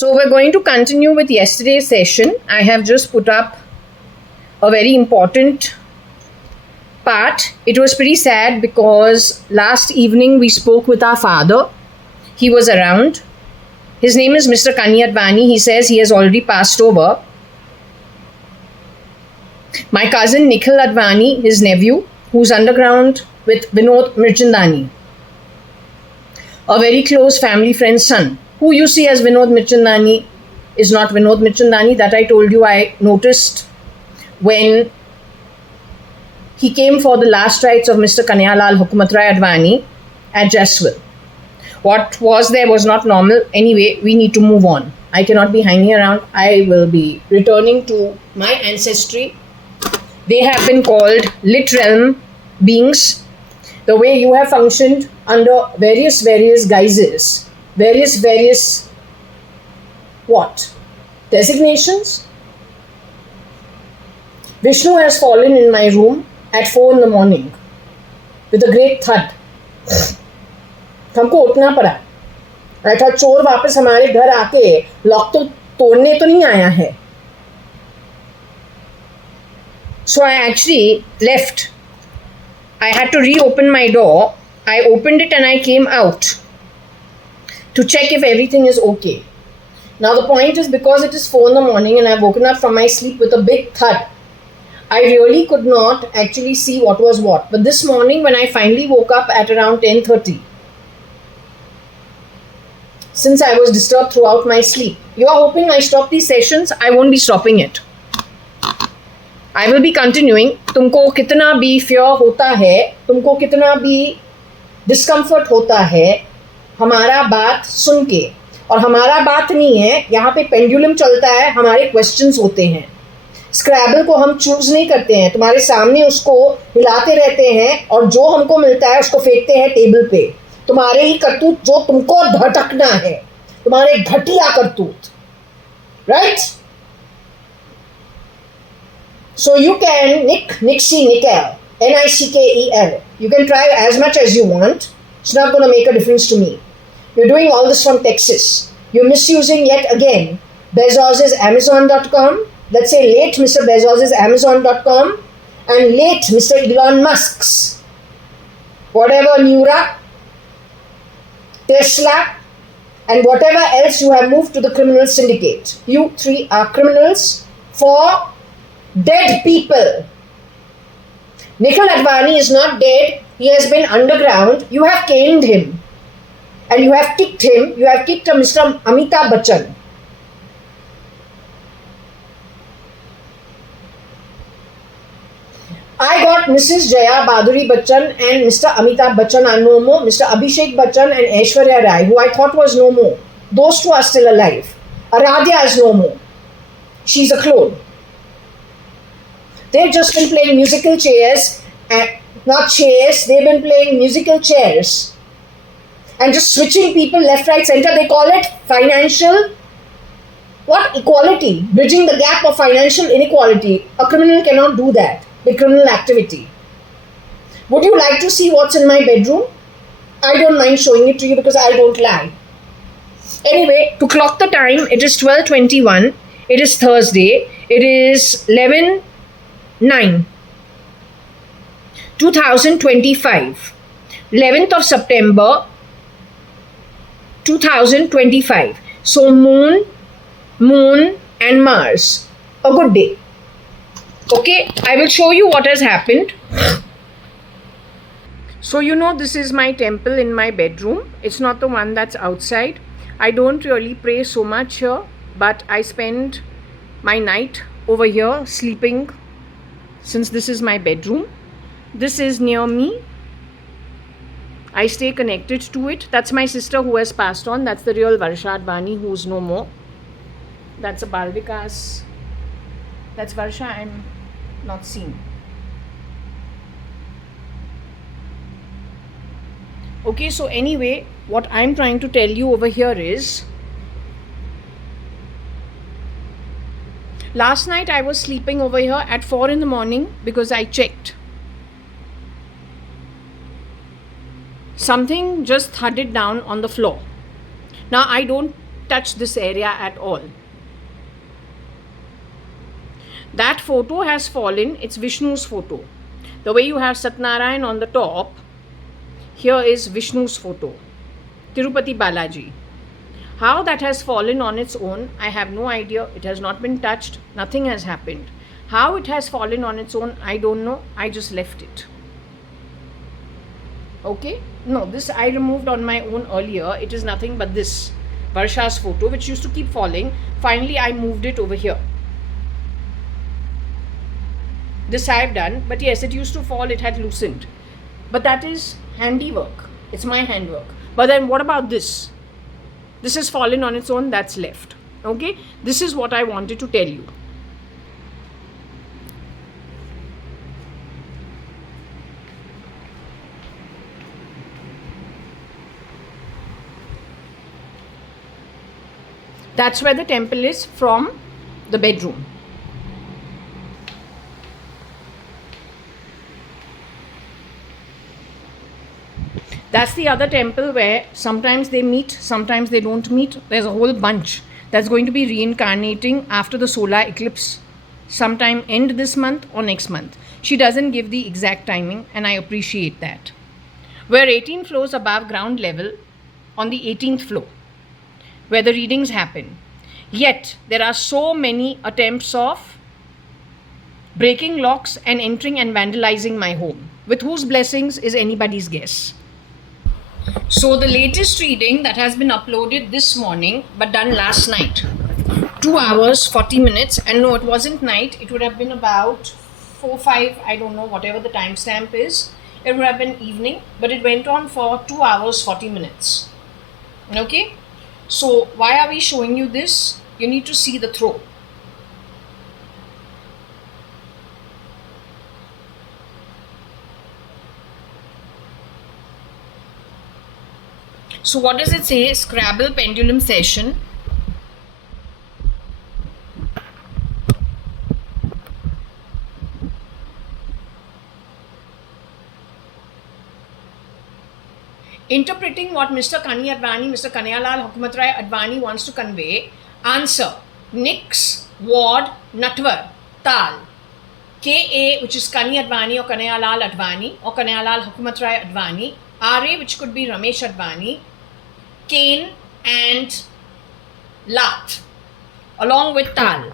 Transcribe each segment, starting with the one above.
So we're going to continue with yesterday's session. I have just put up a very important part. It was pretty sad because last evening we spoke with our father. He was around. His name is Mr. JAYA.ADVANI. He says he has already passed over. My cousin Nikhil Advani, his nephew, who's underground with Vinod Mirchandani, a very close family friend's son. Who you see as Vinod Mirchandani is not Vinod Mirchandani. That I told you I noticed when he came for the last rites of Mr. Kanyalal Hukumatrai Advani at Jaswal. What was there was not normal. Anyway, we need to move on. I cannot be hanging around. I will be returning to my ancestry. They have been called lit realm beings. The way you have functioned under various guises, various what? Designations? Vishnu has fallen in my room at 4 in the morning with a great thud. हमको उठना पड़ा. ऐसा चोर वापस हमारे घर आके lock तो तोड़ने तो नहीं आया है. So I actually left. I had to reopen my door. I opened it and I came out to check if everything is okay. Now the point is, because it is 4 in the morning and I've woken up from my sleep with a big thud, I really could not actually see what was what. But this morning when I finally woke up at around 10:30, since I was disturbed throughout my sleep, you are hoping I stop these sessions? I won't be stopping it. I will be continuing. तुमको कितना भी fear होता है, तुमको कितना भी discomfort होता है, हमारा बात सुन के, और हमारा बात नहीं है, यहाँ पे पेंडुलम चलता है, हमारे questions होते हैं. स्क्रैबल को हम चूज नहीं करते हैं, तुम्हारे सामने उसको हिलाते रहते हैं और जो हमको मिलता है उसको फेंकते हैं टेबल पे. तुम्हारे ही करतूत जो तुमको भटकना है, तुम्हारे घटिया करतूत, right? So you can Nickel, Nickel. You can try as much as you want. It's not going to make a difference to me. You're doing all this from Texas. You're misusing yet again Bezos's Amazon.com. Let's say late Mr. Bezos's Amazon.com and late Mr. Elon Musk's whatever Neura, Tesla, and whatever else you have moved to the criminal syndicate. You three are criminals for dead people. Nikhil Advani is not dead. He has been underground. You have caned him. And you have kicked him. You have kicked a Mr. Amitabh Bachchan. I got Mrs. JAYA.ADVANI Bachchan and Mr. Amitabh Bachchan are no more. Mr. Abhishek Bachchan and Aishwarya Rai, who I thought was no more. Those two are still alive. Aradhya is no more. She's a clone. They've just been playing musical chairs, and not chairs, they've been playing musical chairs and just switching people left, right, center. They call it financial, what? Equality, bridging the gap of financial inequality. A criminal cannot do that with criminal activity. Would you like to see what's in my bedroom? I don't mind showing it to you because I don't lie. Anyway, to clock the time, it is 12:21. It is Thursday. It is 11/9, 2025, 11th of September 2025. So moon and Mars, a good day. Okay, I will show you what has happened. So you know, this is my temple in my bedroom. It's not the one that's outside. I don't really pray so much here, but I spend my night over here sleeping, since this is my bedroom. This is near me. I stay connected to it. That's my sister who has passed on. That's the real JAYA.ADVANI, who's no more. That's a Balvikas. That's Varsha I'm not seeing. Okay, so anyway, what I'm trying to tell you over here is, last night I was sleeping over here at 4 in the morning because I checked. Something just thudded down on the floor. Now I don't touched this area at all. That photo has fallen. It's Vishnu's photo. The way you have Satnarayan on the top, here is Vishnu's photo, Tirupati Balaji. How that has fallen on its own, I have no idea. It has not been touched. Nothing has happened. How it has fallen on its own, I don't know. I just left it. Okay? No, this I removed on my own earlier. It is nothing but this Varsha's photo, which used to keep falling. Finally, I moved it over here. This I have done. But yes, it used to fall. It had loosened. But that is handiwork. It's my handwork. But then what about this? This has fallen on its own. That's left. Okay? This is what I wanted to tell you. That's where the temple is from the bedroom. That's the other temple where sometimes they meet, sometimes they don't meet. There's a whole bunch that's going to be reincarnating after the solar eclipse, sometime end this month or next month. She doesn't give the exact timing, and I appreciate that. We're 18 floors above ground level on the 18th floor, where the readings happen. Yet, there are so many attempts of breaking locks and entering and vandalizing my home. With whose blessings is anybody's guess. So the latest reading that has been uploaded this morning, but done last night, 2 hours, 40 minutes, and no, it wasn't night, it would have been about 4, 5, I don't know, whatever the timestamp is. It would have been evening, but it went on for 2 hours, 40 minutes. Okay? So why are we showing you this? You need to see the throw. So what does it say? Scrabble pendulum session. Interpreting what Mr. Mr. Kanayalal Hukumatrai Advani wants to convey. Answer. Nix, Ward, Natwar, Tal. K.A. which is Kani Advani or Kanayalal Advani or Kanayalal Hukumatrai Advani. R.A. which could be Ramesh Advani. Kane and Lat along with Tal.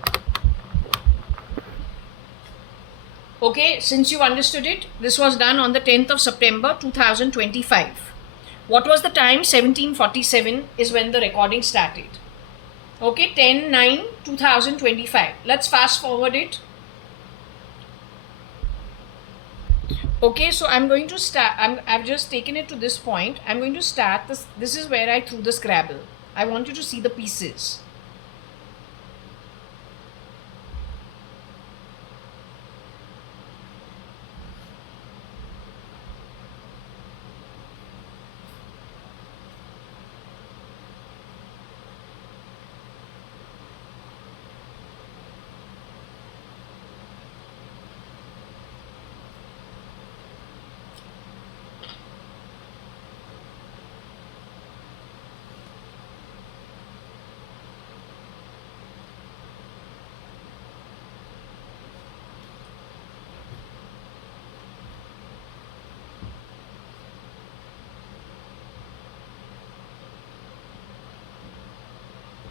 Okay, since you understood it, this was done on the 10th of September 2025. What was the time? 1747 is when the recording started. Okay, 10/9/2025. Let's fast forward it. Okay, so I'm going to start, I've just taken it to this point. I'm going to start this. This is where I threw the Scrabble. I want you to see the pieces.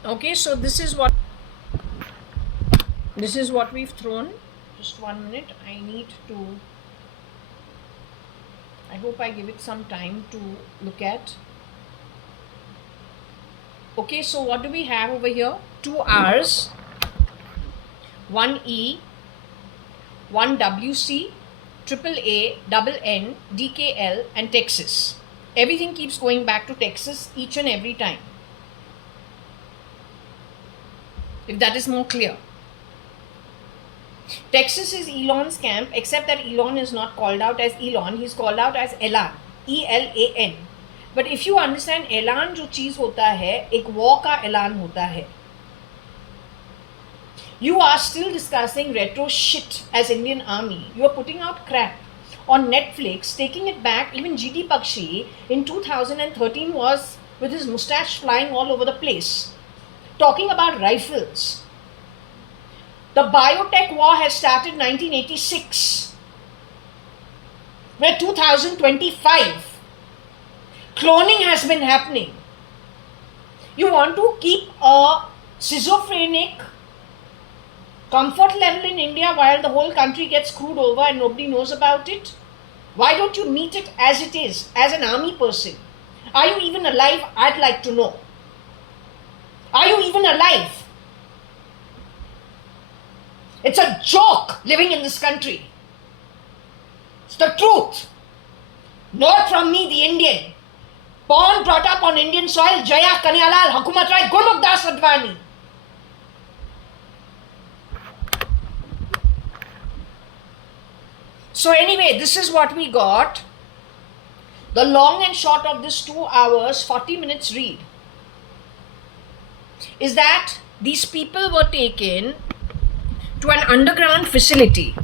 Okay, so this is what we've thrown. Just 1 minute. I hope I give it some time to look at. Okay, so what do we have over here? 2 R's, 1 E, 1 WC, triple A, double N, DKL, and Texas. Everything keeps going back to Texas each and every time. If that is more clear. Texas is Elon's camp, except that Elon is not called out as Elon, he's called out as Elan, E-L-A-N. But if you understand, Elan जो चीज होता है, एक war का Elan होता है. You are still discussing retro shit as Indian Army. You are putting out crap on Netflix, taking it back. Even G.D. Pakshi in 2013 was with his mustache flying all over the place. talking about rifles. The biotech war has started in 1986. We're 2025. Cloning has been happening. You want to keep a schizophrenic comfort level in India while the whole country gets screwed over and nobody knows about it? Why don't you meet it as it is, as an army person? Are you even alive? I'd like to know. Are you even alive? It's a joke living in this country. It's the truth. Note from me, the Indian. Born, brought up on Indian soil, Jaya, Kanyalal, Hukumat Rai, Gurmukh Das Advani. So anyway, this is what we got. The long and short of this 2 hours, 40 minutes read is that these people were taken to an underground facility.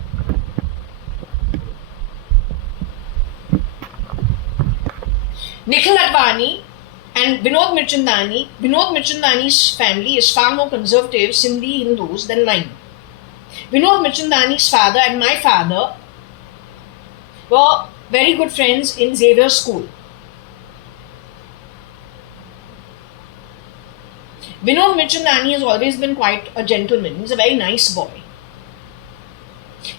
Nikhil Advani and Vinod Mirchandani's family is far more conservative Sindhi Hindus than mine. Vinod Mirchandani's father and my father were very good friends in Xavier School. Vinod Mirchandani has always been quite a gentleman. He's a very nice boy.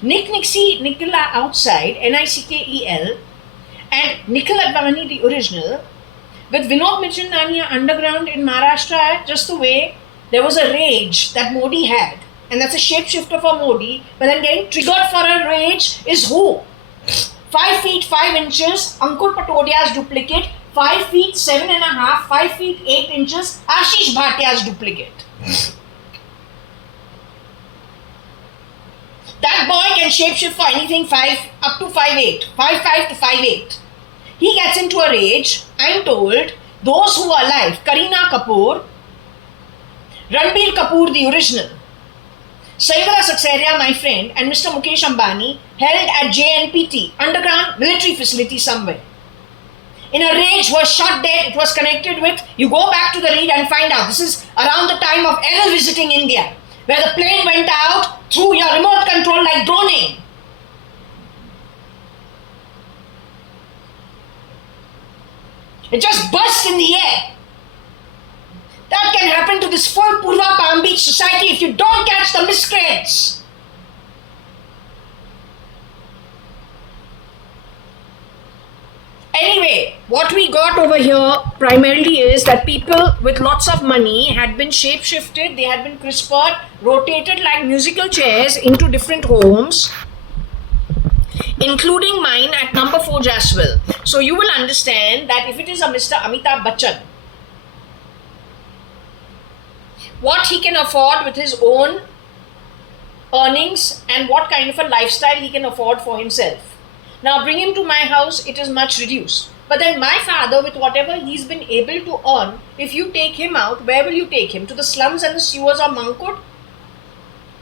Nikhil outside, Nickel, and Nikhil Advani, the original, with Vinod Mirchandani underground in Maharashtra, just the way there was a rage that Modi had. And that's a shapeshifter for Modi. But then getting triggered for a rage is who? 5 feet 5 inches, Ankur Patodia's duplicate. 5 feet 7.5, 5 feet 8 inches, Ashish Bhatia's duplicate. That boy can shapeshift for anything 5 up to 5'8", 5'5" to 5'8". He gets into a rage. I'm told those who are alive, Kareena Kapoor, Ranbir Kapoor the original, Saivara Saxeria, my friend, and Mr. Mukesh Ambani held at JNPT, underground military facility somewhere. In a rage, was shot dead. It was connected with, you go back to the read and find out. This is around the time of ever visiting India, where the plane went out through your remote control like droning. It just burst in the air. That can happen to this full Purva Palm Beach society if you don't catch the miscreants. Anyway, what we got over here primarily is that people with lots of money had been shape-shifted, they had been CRISPR'd, rotated like musical chairs into different homes, including mine at number 4 Jaswell. So you will understand that if it is a Mr. Amitabh Bachchan, what he can afford with his own earnings and what kind of a lifestyle he can afford for himself. Now bring him to my house, it is much reduced. But then my father, with whatever he's been able to earn, if you take him out, where will you take him? To the slums and the sewers of Mankut?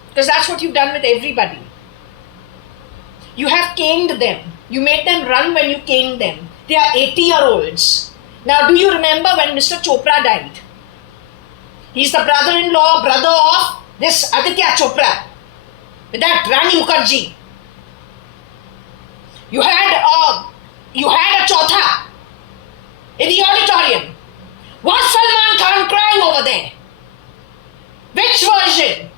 Because that's what you've done with everybody. You have caned them. You made them run when you caned them. They are 80-year-olds. Now do you remember when Mr. Chopra died? He's the brother-in-law, brother of this Aditya Chopra. With that Rani Mukherjee. You had a chotha in the auditorium. Was Salman Khan crying over there? Which version?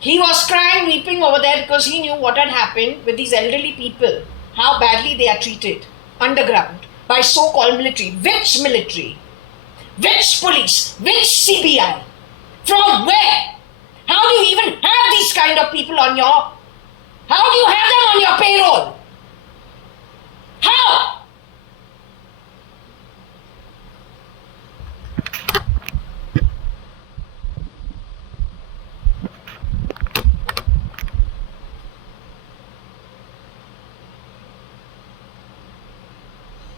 He was crying, weeping over there because he knew what had happened with these elderly people, how badly they are treated underground by so-called military. Which military? Which police? Which CBI? From where? How do you even have these kind of people on your... How do you have them on your payroll? How?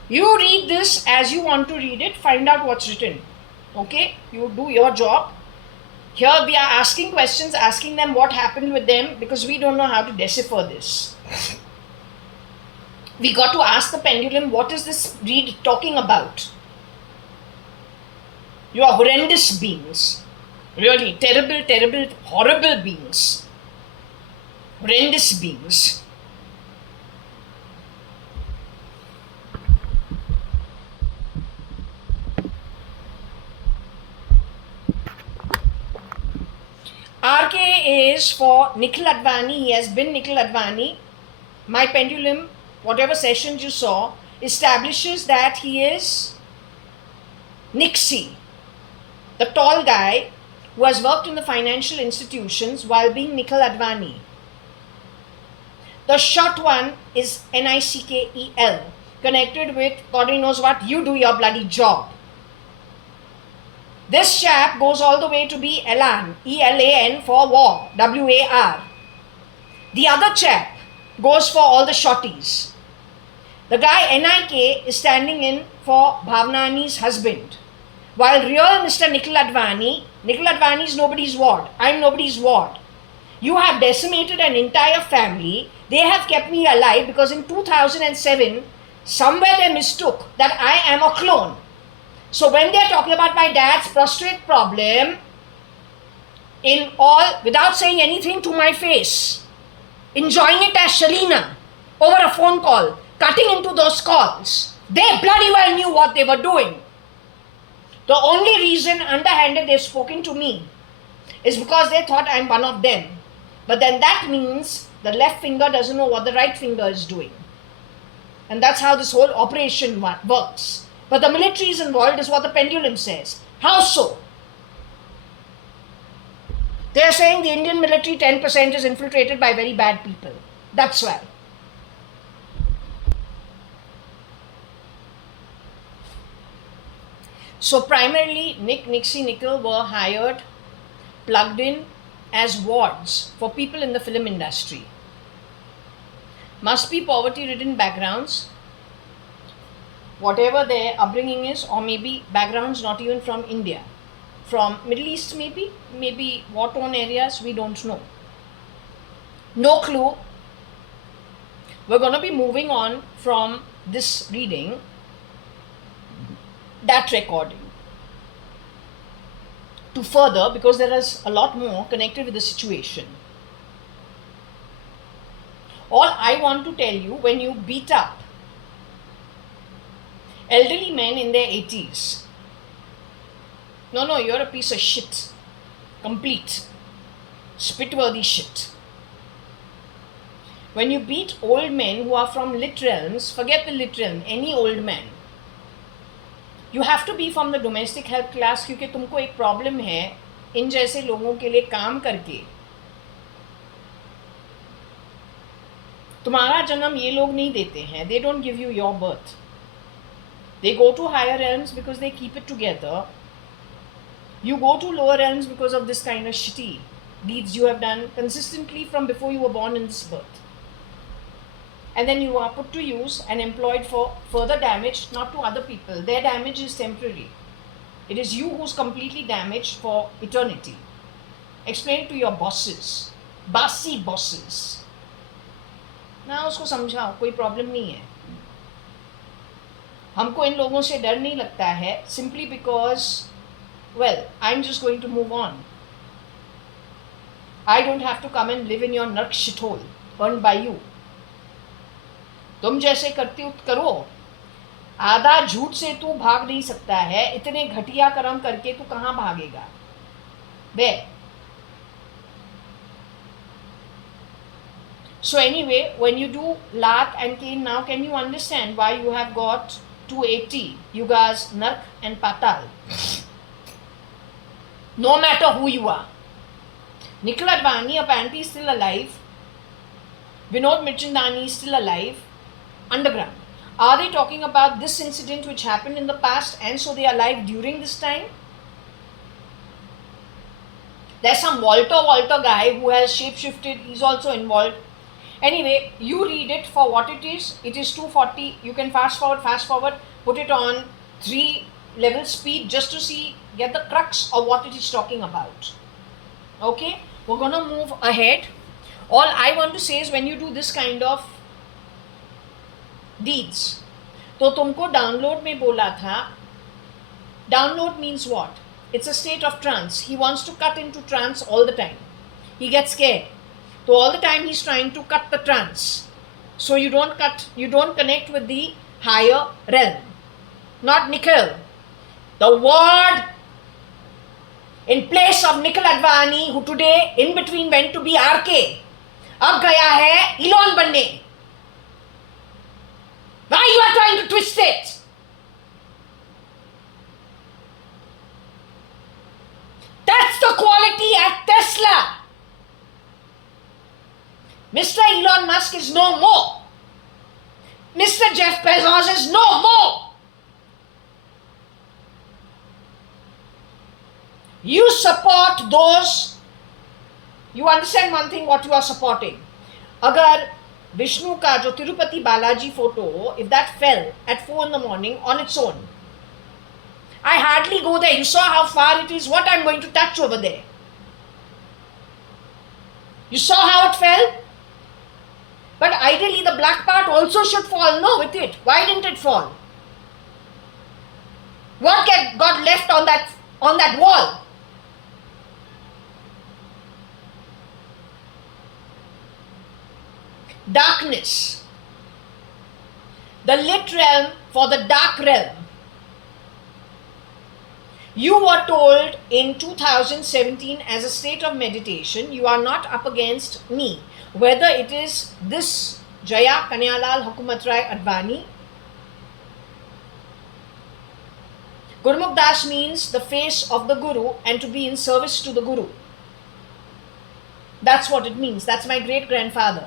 You read this as you want to read it, find out what's written. Okay? You do your job. Here we are asking questions, asking them what happened with them because we don't know how to decipher this. We got to ask the pendulum, what is this read talking about? You are horrendous beings. Really terrible, terrible, horrible beings. Horrendous beings. RK is for Nikhil Advani. He has been Nikhil Advani. My pendulum, whatever sessions you saw, establishes that he is Nixie, the tall guy who has worked in the financial institutions while being Nikhil Advani. The short one is Nikel, connected with God knows what. You do your bloody job. This chap goes all the way to be Elan, E-L-A-N for war, W-A-R. The other chap goes for all the shorties. The guy Nik is standing in for Bhavnani's husband. While real Mr. Nikhil Advani is nobody's ward. I'm nobody's ward. You have decimated an entire family. They have kept me alive because in 2007, somewhere they mistook that I am a clone. So when they are talking about my dad's prostate problem, in all, without saying anything to my face, enjoying it as Shalina over a phone call, cutting into those calls, they bloody well knew what they were doing. The only reason underhanded they've spoken to me is because they thought I'm one of them. But then that means the left finger doesn't know what the right finger is doing. And that's how this whole operation works. But the military is involved is what the pendulum says. How so? They are saying the Indian military 10% is infiltrated by very bad people. That's why. So primarily Nixie, Nikhil were hired, plugged in as wards for people in the film industry. Must be poverty-ridden backgrounds, whatever their upbringing is, or maybe backgrounds not even from India, from Middle East maybe war-torn areas, we don't know. No clue. We're going to be moving on from this reading, that recording, to further, because there is a lot more connected with the situation. All I want to tell you, when you beat up elderly men in their 80s, no, you're a piece of shit. Complete. Spit-worthy shit. When you beat old men who are from lit realms, forget the lit realm, any old man. You have to be from the domestic help class, क्योंकि तुमको एक problem है इन जैसे लोगों के लिए काम करके. तुम्हारा जन्म ये लोग नहीं देते हैं. They don't give you your birth. They go to higher realms because they keep it together. You go to lower realms because of this kind of shitty deeds you have done consistently from before you were born in this birth. And then you are put to use and employed for further damage, not to other people. Their damage is temporary. It is you who's completely damaged for eternity. Explain to your bosses, bossy bosses. ना उसको समझाओ, कोई problem नहीं है. हमको इन लोगों से डर नहीं लगता है, simply because, well, I'm just going to move on. I don't have to come and live in your narc shithole earned by you. तुम जैसे करती हो करो. आधा झूठ से तू भाग नहीं सकता है. इतने घटिया कर्म करके तू कहाँ भागेगा? वे. So anyway, when you do Lat and Cain now, can you understand why you have got 280 yugas, Nark and Patal? No matter who you are. Nikhil Advani apparently is still alive. Vinod Mirchandani is still alive. Underground. Are they talking about this incident which happened in the past and so they are alive during this time? There's some Walter guy who has shapeshifted. He's also involved. Anyway, you read it for what it is. It is 240. You can fast forward, put it on 3 level speed just to see, get the crux of what it is talking about. Okay, we're gonna move ahead. All I want to say is when you do this kind of deeds. तो तुमको download में बोला था. Download means what? It's a state of trance. He wants to cut into trance all the time. He gets scared. So all the time he's trying to cut the trance. So you don't connect with the higher realm. Not Nikhil. The word in place of Nikhil Advani, who today in between went to be RK, अब गया है Elon बनने. Why you are trying to twist it? That's the quality at Tesla. Mr. Elon Musk is no more. Mr. Jeff Bezos is no more. You support those. You understand one thing what you are supporting. अगर विष्णु का जो Tirupati Balaji photo, if that fell at 4 in the morning on its own, I hardly go there. You saw how far it is. What I'm going to touch over there. You saw how it fell? But ideally the black part also should fall, no, with it. Why didn't it fall? What got left on that wall? Darkness. The lit realm for the dark realm. You were told in 2017 as a state of meditation, you are not up against me. Whether it is this Jaya Kanyalal JAYA.ADVANI. Gurmukh Das means the face of the Guru and to be in service to the Guru. That's what it means. That's my great-grandfather.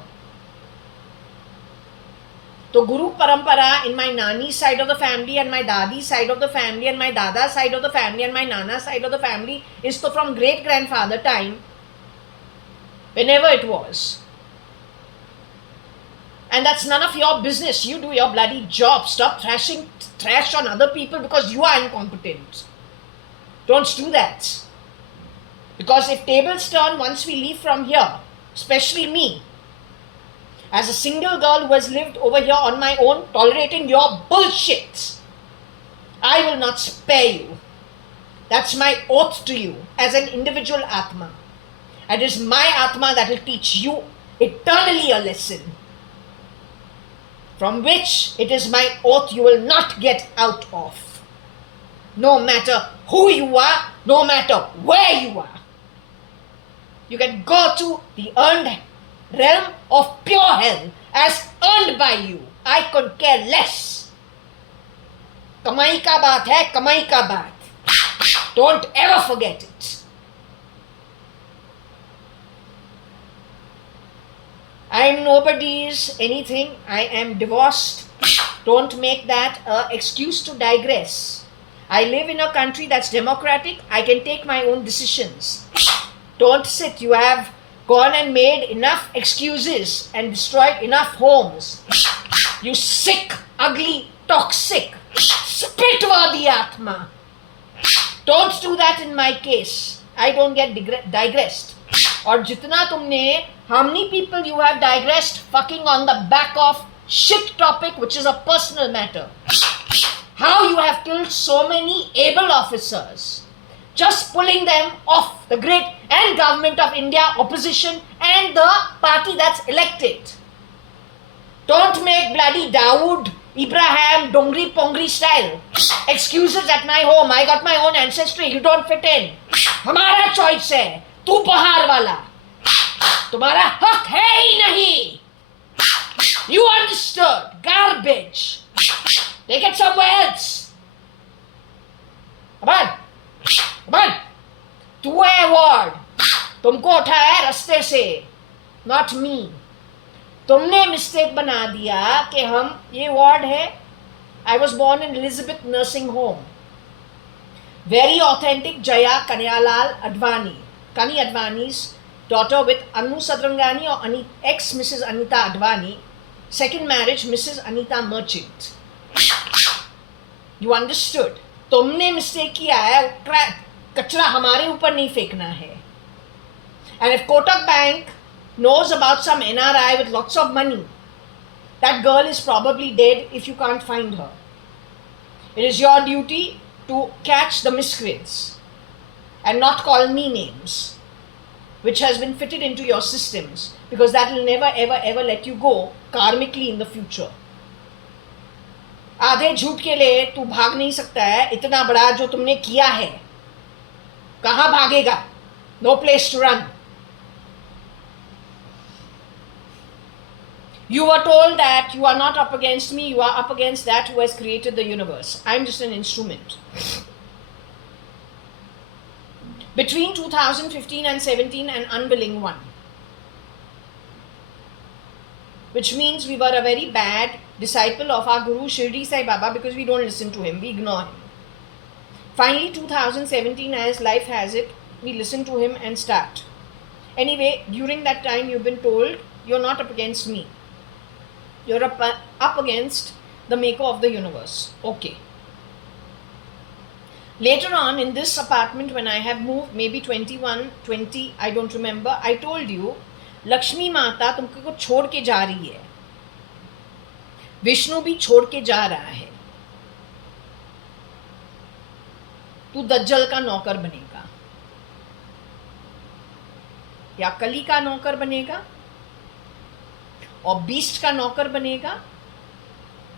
So Guru Parampara in my Nani side of the family and my Dadi side of the family and my Dada side of the family and my Nana side of the family is to from great-grandfather time, whenever it was. And that's none of your business. You do your bloody job. Stop thrashing trash on other people because you are incompetent. Don't do that. Because if tables turn once we leave from here, especially me, as a single girl who has lived over here on my own, tolerating your bullshit, I will not spare you. That's my oath to you as an individual Atma. It is my Atma that will teach you eternally a lesson, from which it is my oath you will not get out of. No matter who you are, no matter where you are. You can go to the earned realm of pure hell as earned by you. I could care less. कमाई का बात है, कमाई का बात. Don't ever forget it. I am nobody's anything. I am divorced. Don't make that an excuse to digress. I live in a country that's democratic. I can take my own decisions. Don't sit. You have gone and made enough excuses and destroyed enough homes. You sick, ugly, toxic, spit-worthy Atma. Don't do that in my case. I don't get digressed. और जितना तुमने, how many people you have digressed fucking on the back of shit topic which is a personal matter. How you have killed so many able officers. Just pulling them off the grid and government of India, opposition and the party that's elected. Don't make bloody Dawood, Ibrahim, Dongri Pongri style excuses at my home. I got my own ancestry. You don't fit in. हमारा choice है. तू पहाड़ वाला. तुम्हारा हक है ही नहीं. You understood. Garbage. Take it somewhere else. Come on. Come on. तू है award. तुमको उठाया रास्ते से. Not me. तुमने मिस्टेक बना दिया कि हम ये वार्ड है. I was born in Elizabeth Nursing Home. Very authentic Jaya Kanyalal Advani. Kani Advani's daughter with Anu Sadrangani or ex-Mrs. Anita Advani. Second marriage, Mrs. Anita Merchant. You understood? तुमने mistake किया है. कचरा हमारे ऊपर नहीं फेंकना है. And if Kotak Bank knows about some NRI with lots of money That girl is probably dead if you can't find her. It is your duty to catch the miscreants and not call me names, which has been fitted into your systems, because that will never ever ever let you go karmically in the future. आधे झूठ के लिए तू भाग नहीं सकता है. इतना बड़ा जो तुमने किया है, कहां भागेगा? No place to run. You were told that you are not up against me, you are up against that who has created the universe. I'm just an instrument. Between 2015 and 17, an unwilling one. Which means we were a very bad disciple of our Guru Shirdi Sai Baba, because we don't listen to him, we ignore him. Finally, 2017, as life has it, we listen to him and start. Anyway, during that time you've been told you're not up against me. You're up against the maker of the universe. Okay. Later on in this apartment, when I have moved, maybe 21, 20, I don't remember, I told you, Lakshmi माता तुमको छोड़ के जा रही है, विष्णु भी छोड़ के जा रहा है, तू दज्जल का नौकर बनेगा या कली का नौकर बनेगा और बीस्ट का नौकर बनेगा.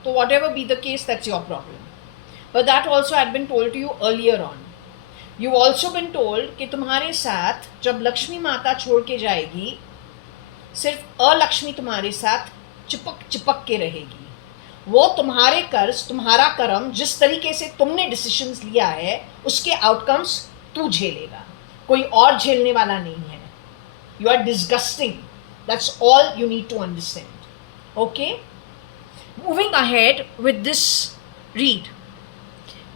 तो whatever be the case, that's your problem. But that also had been told to you earlier on. You've also been told कि तुम्हारे साथ जब लक्ष्मी माता छोड़ के जाएगी, सिर्फ अलक्ष्मी तुम्हारे साथ चिपक चिपक के रहेगी. वो तुम्हारे कर्ज, तुम्हारा कर्म, जिस तरीके से तुमने डिसीजंस लिया है, उसके आउटकम्स तू झेलेगा, कोई और झेलने वाला नहीं है. You are disgusting. That's all you need to understand. Okay? Moving ahead with this read.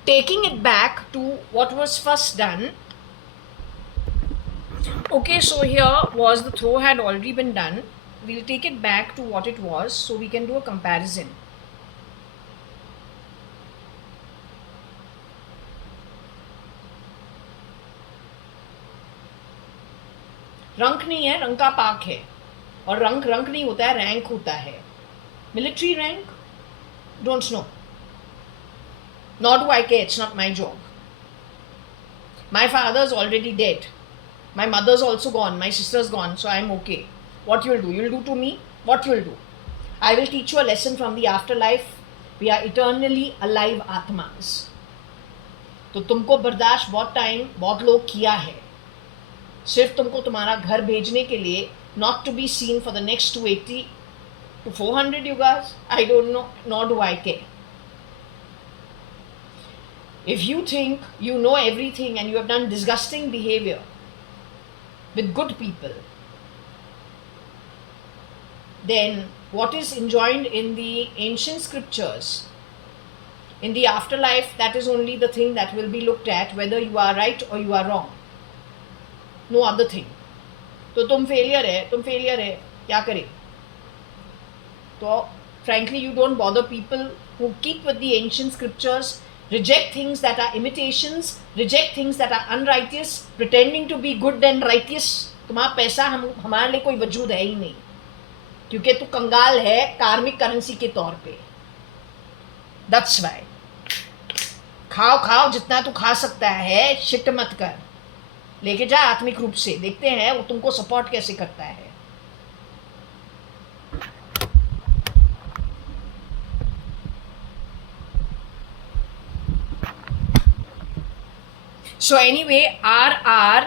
Taking it back to what was first done. Okay, so here was the throw had already been done. We'll take it back to what it was so we can do a comparison. रंक नहीं है, रंग का पाक है. और रंक रंक नहीं होता है, रैंक होता है. Military rank, don't know. Nor do I care, it's not my job. My father's already dead. My mother's also gone, my sister's gone, so I'm okay. What you'll do? You'll do to me what you'll do. I will teach you a lesson from the afterlife. We are eternally alive Atmas. तो तुमको बर्दाश्त बहुत time बहुत लोग किया है, सिर्फ तुमको तुम्हारा घर भेजने के लिए, not to be seen for the next 280 to 400 yugas. I don't know, nor do I care. If you think you know everything and you have done disgusting behavior with good people, then what is enjoined in the ancient scriptures, in the afterlife, that is only the thing that will be looked at, whether you are right or you are wrong. No other thing. तो तुम failure है, क्या करें? तो frankly, you don't bother people who keep with the ancient scriptures, reject things that are imitations, reject things that are unrighteous, pretending to be good and righteous. तुम्हारा पैसा हमारे लिए कोई वजूद है ही नहीं, क्योंकि तू कंगाल है कार्मिक करेंसी के तौर पे. That's why. खाओ जितना तू खा सकता है, शिट मत कर, लेके जा आत्मिक रूप से. देखते हैं वो तुमको सपोर्ट कैसे करता है. So anyway, RREWC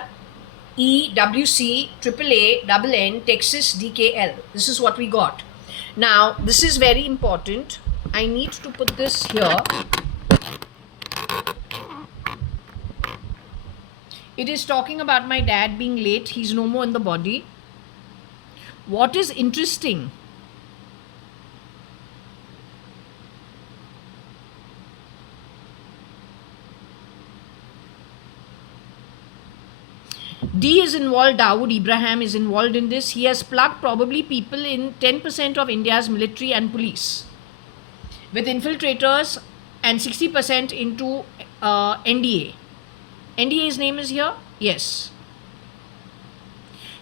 AAA Texas DKL. This is what we got. Now this is very important. I need to put this here. It is talking about my dad being late. He's no more in the body. What is interesting, D is involved, Dawood Ibrahim is involved in this. He has plugged probably people in 10% of India's military and police, with infiltrators, and 60% into NDA. NDA's name is here? Yes.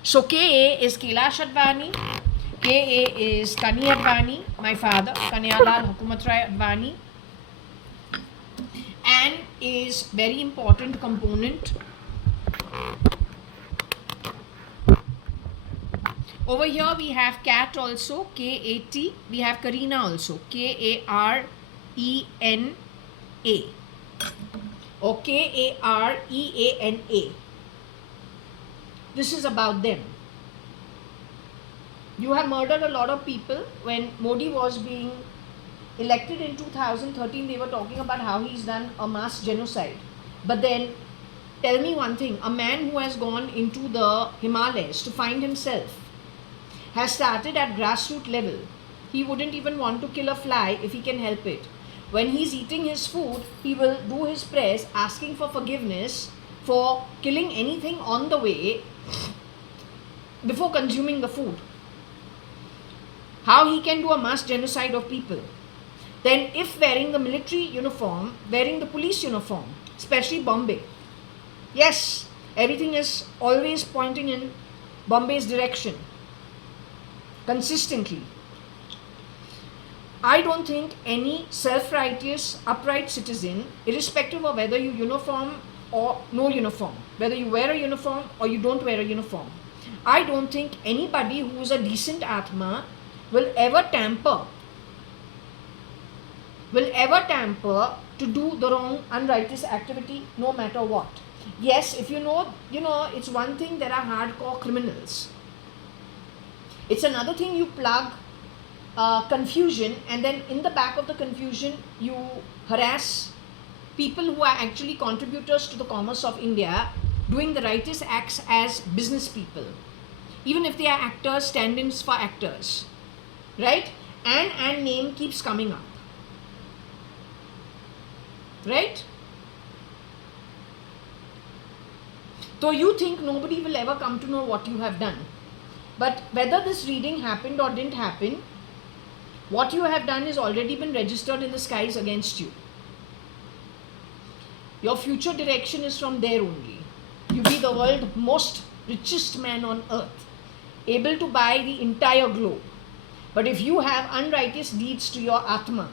So KA is Kailash Advani, KA is Kani Advani, my father, Kanyalal Hukumatrai Advani. An is very important component. Over here we have Kat also, K-A-T. We have Karina also, K-A-R-E-N-A. Or K-A-R-E-A-N-A. This is about them. You have murdered a lot of people. When Modi was being elected in 2013, they were talking about how he's done a mass genocide. But then, tell me one thing, a man who has gone into the Himalayas to find himself has started at grassroots level. He wouldn't even want to kill a fly if he can help it. When he's eating his food, he will do his prayers asking for forgiveness for killing anything on the way before consuming the food. How he can do a mass genocide of people? Then if wearing the military uniform, wearing the police uniform, especially Bombay. Yes, everything is always pointing in Bombay's direction. Consistently. I don't think any self-righteous, upright citizen, irrespective of whether you uniform or no uniform, whether you wear a uniform or you don't wear a uniform, I don't think anybody who is a decent Atma will ever tamper to do the wrong, unrighteous activity, no matter what. Yes, if you know, it's one thing there are hardcore criminals. It's another thing you plug confusion, and then in the back of the confusion you harass people who are actually contributors to the commerce of India, doing the righteous acts as business people, even if they are actors, stand-ins for actors, right? And name keeps coming up, right? So you think nobody will ever come to know what you have done. But whether this reading happened or didn't happen, what you have done is already been registered in the skies against you. Your future direction is from there only. You be the world's most richest man on earth, able to buy the entire globe. But if you have unrighteous deeds to your Atma,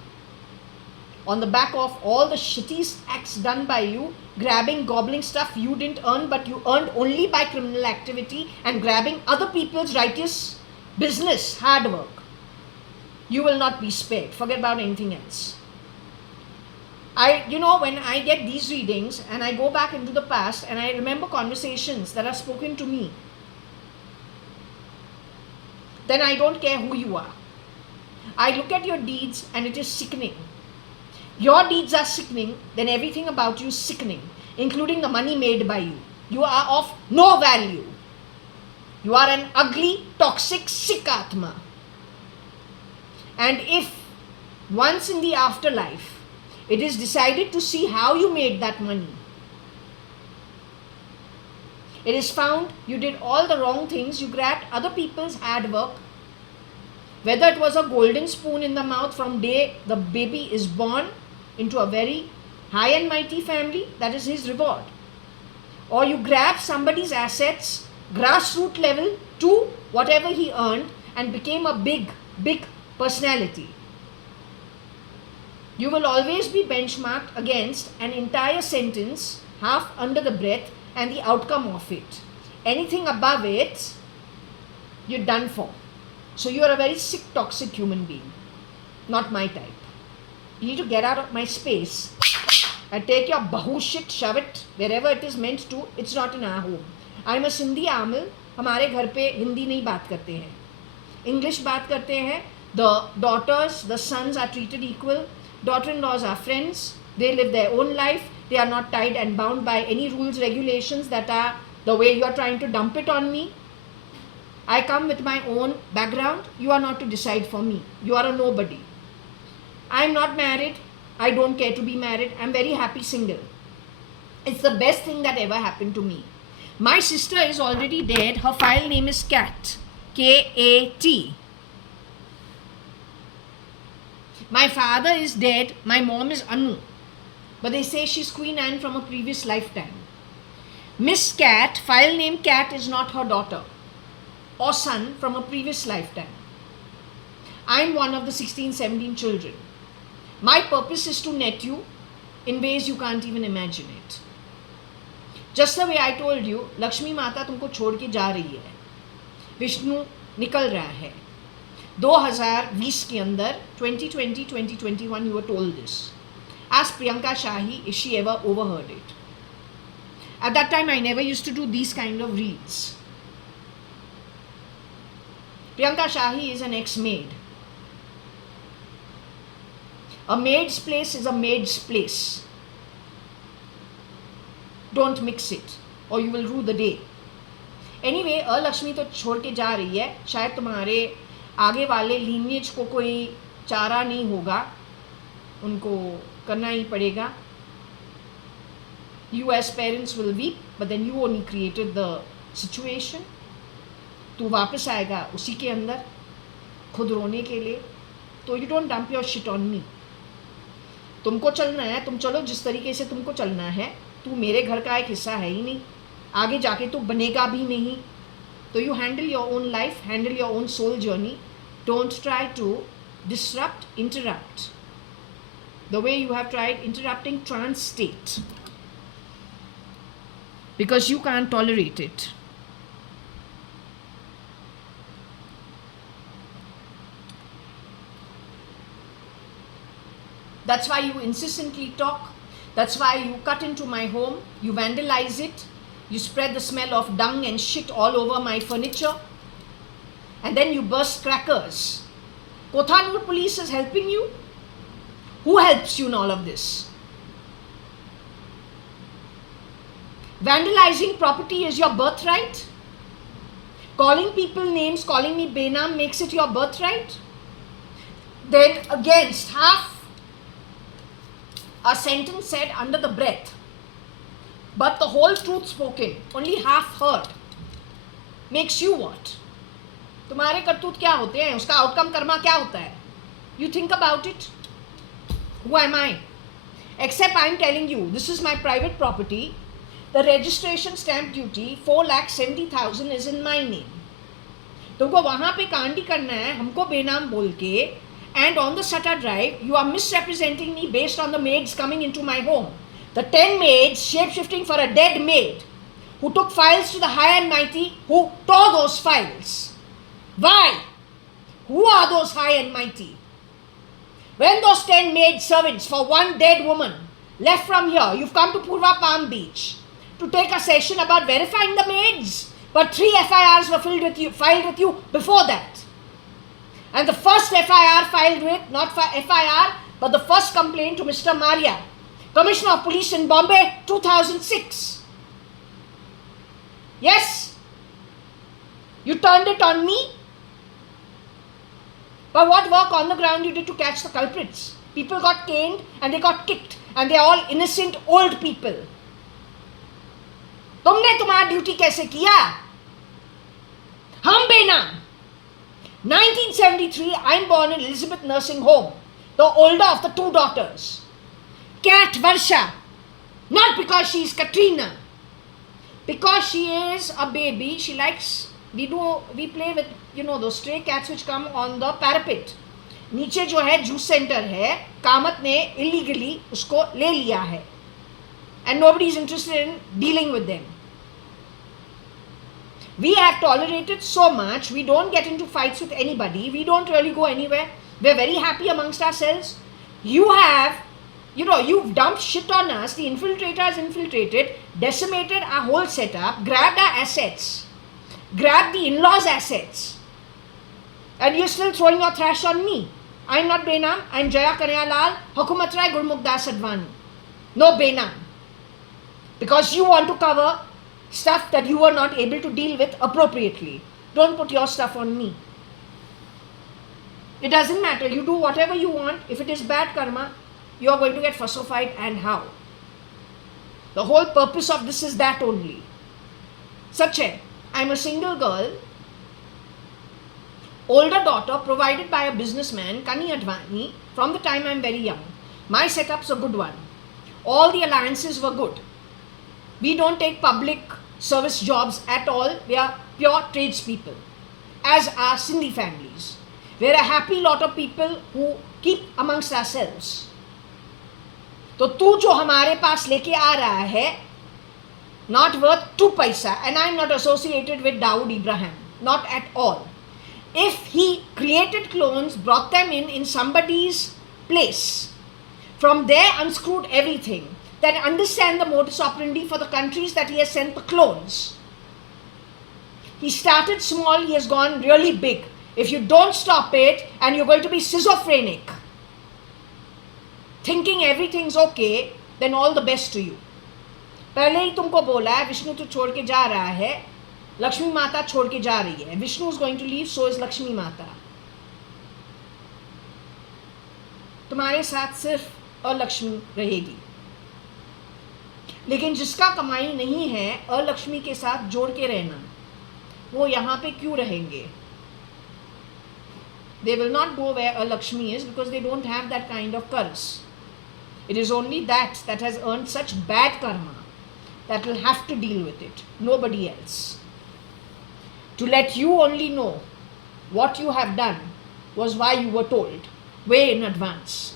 on the back of all the shitty acts done by you, grabbing, gobbling stuff you didn't earn, but you earned only by criminal activity, and grabbing other people's righteous business, hard work, you will not be spared. Forget about anything else. When I get these readings and I go back into the past and I remember conversations that are spoken to me, then I don't care who you are. I look at your deeds and it is sickening. Your deeds are sickening, then everything about you is sickening, including the money made by you. You are of no value. You are an ugly, toxic, sick Atma. And if once in the afterlife, it is decided to see how you made that money, it is found you did all the wrong things, you grabbed other people's hard work, whether it was a golden spoon in the mouth from day the baby is born into a very high and mighty family, that is his reward. Or you grab somebody's assets, grassroots level, to whatever he earned and became a big, big personality. You will always be benchmarked against an entire sentence, half under the breath, and the outcome of it. Anything above it, you're done for. So you are a very sick, toxic human being. Not my type. You need to get out of my space and take your bahu shit, shove it wherever it is meant to. It's not in our home. I'm a Sindhi Amil. हमारे घर पे हिंदी नहीं बात करते हैं, English बात करते हैं. The daughters, the sons are treated equal. Daughter-in-laws are friends. They live their own life. They are not tied and bound by any rules, regulations that are the way you are trying to dump it on me. I come with my own background. You are not to decide for me. You are a nobody. I am not married. I don't care to be married. I am very happy single. It's the best thing that ever happened to me. My sister is already dead. Her file name is Kat. K-A-T. My father is dead. My mom is Anu. But they say she's Queen Anne from a previous lifetime. Miss Cat, file name Cat, is not her daughter or son from a previous lifetime. I'm one of the 16, 17 children. My purpose is to net you in ways you can't even imagine it. Just the way I told you, Lakshmi माता तुमको छोड़ के जा रही है, विष्णु निकल रहा है. 2020 के अंदर 2020, 2021 you were told this. Ask Priyanka Shahi if she ever overheard it. At that time I never used to do these kind of reads. Priyanka Shahi is an ex-maid. A maid's place is a maid's place. Don't mix it or you will rue the day. Anyway, Alakshmi तो छोड़ के जा रही है. शायद तुम्हारे आगे वाले लीनिएज को कोई चारा नहीं होगा, उनको करना ही पड़ेगा. You as parents will weep, but then you only created the situation. तू वापस आएगा उसी के अंदर खुद रोने के लिए. तो you don't dump your shit on me. तुमको चलना है, तुम चलो जिस तरीके से तुमको चलना है. तू मेरे घर का एक हिस्सा है ही नहीं, आगे जाके तू बनेगा भी नहीं. तो you handle your own life, handle your own soul journey. Don't try to disrupt, interrupt the way you have tried interrupting trance state, because you can't tolerate it. That's why you incessantly talk. That's why you cut into my home, you vandalize it, you spread the smell of dung and shit all over my furniture, and then you burst crackers. Kothanur police is helping you? Who helps you in all of this? Vandalizing property is your birthright? Calling people names, calling me Benam makes it your birthright? Then against half a sentence said under the breath, but the whole truth spoken, only half heard, makes you what? तुम्हारे करतूत क्या होते हैं, उसका outcome Karma क्या होता है? You think about it. Who am I? Except I am telling you, this is my private property. The registration stamp duty 4,70,000 is in my name. तुमको वहाँ पे कांडी करना है हमको बेनाम बोल के, and on the Sata drive you are misrepresenting me based on the maids coming into my home. The 10 maids shape-shifting for a dead maid who took files to the high and mighty, who tore those files. Why? Who are those high and mighty? When those 10 maid servants for one dead woman left from here, you've come to Purva Palm Beach to take a session about verifying the maids, but 3 FIRs were filed with you before that. And the first FIR filed with, not FIR, but the first complaint to Mr. Maria, Commissioner of Police in Bombay, 2006. Yes, you turned it on me. But what work on the ground you did to catch the culprits? People got caned and they got kicked, and they are all innocent old people. तुमने तुम्हारा duty कैसे किया? हम बेनाम. 1973, I'm born in Elizabeth Nursing Home, the older of the 2 daughters. Cat Varsha, not because she is Katrina, because she is a baby. She likes, we play with, those stray cats which come on the parapet. नीचे जो है juice centre है, कामत ने illegally उसको ले लिया है, and nobody is interested in dealing with them. We have tolerated so much. We don't get into fights with anybody. We don't really go anywhere. We're very happy amongst ourselves. You have, you've dumped shit on us. The infiltrators infiltrated, decimated our whole setup, grabbed our assets, grabbed the in-laws' assets, and you're still throwing your trash on me. I'm not Benam. I'm Jaya.ADVANI, Hukumat Rai Gurmukh-Das-ADVANI. No Benam. Because you want to cover stuff that you were not able to deal with appropriately. Don't put your stuff on me. It doesn't matter. You do whatever you want. If it is bad karma, you are going to get fussified, and how. The whole purpose of this is that only. Such a, I'm a single girl, older daughter provided by a businessman, Kani Advani, from the time I'm very young. My setup's a good one. All the alliances were good. We don't take public service jobs at all. We are pure tradespeople, as are Sindhi families. We're a happy lot of people who keep amongst ourselves. तो तू जो हमारे पास लेके आ रहा है, not worth 2 paisa, and I'm not associated with Dawood Ibrahim, not at all. If he created clones, brought them in somebody's place, from there unscrewed everything, then understand the modus operandi for the countries that he has sent the clones. He started small, he has gone really big. If you don't stop it, and you're going to be schizophrenic, thinking everything's okay, then all the best to you. पहले ही तुमको बोला है विष्णु तो छोड़ के जा रहा है, लक्ष्मी माता छोड़ के जा रही है. Vishnu is going to leave, so is Lakshmi माता. तुम्हारे साथ सिर्फ अलक्ष्मी रहेगी, लेकिन जिसका कमाई नहीं है अलक्ष्मी के साथ जोड़ के रहना, वो यहाँ पे क्यों रहेंगे? They will not go where Alakshmi is because they don't have that kind of curse. It is only that has earned such bad karma that will have to deal with it, nobody else. To let you only know what you have done was why you were told way in advance.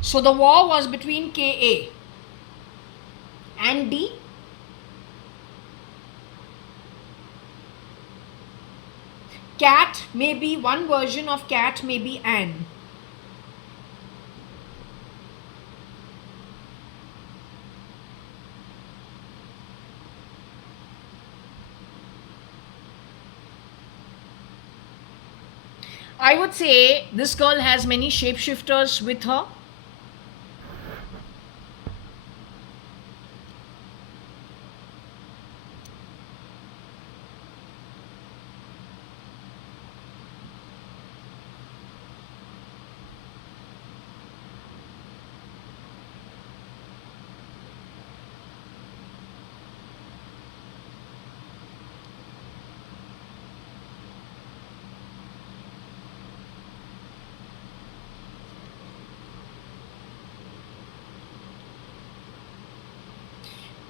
So the war was between KA and D. Cat may be one version of cat, may be Anne. I would say this girl has many shapeshifters with her.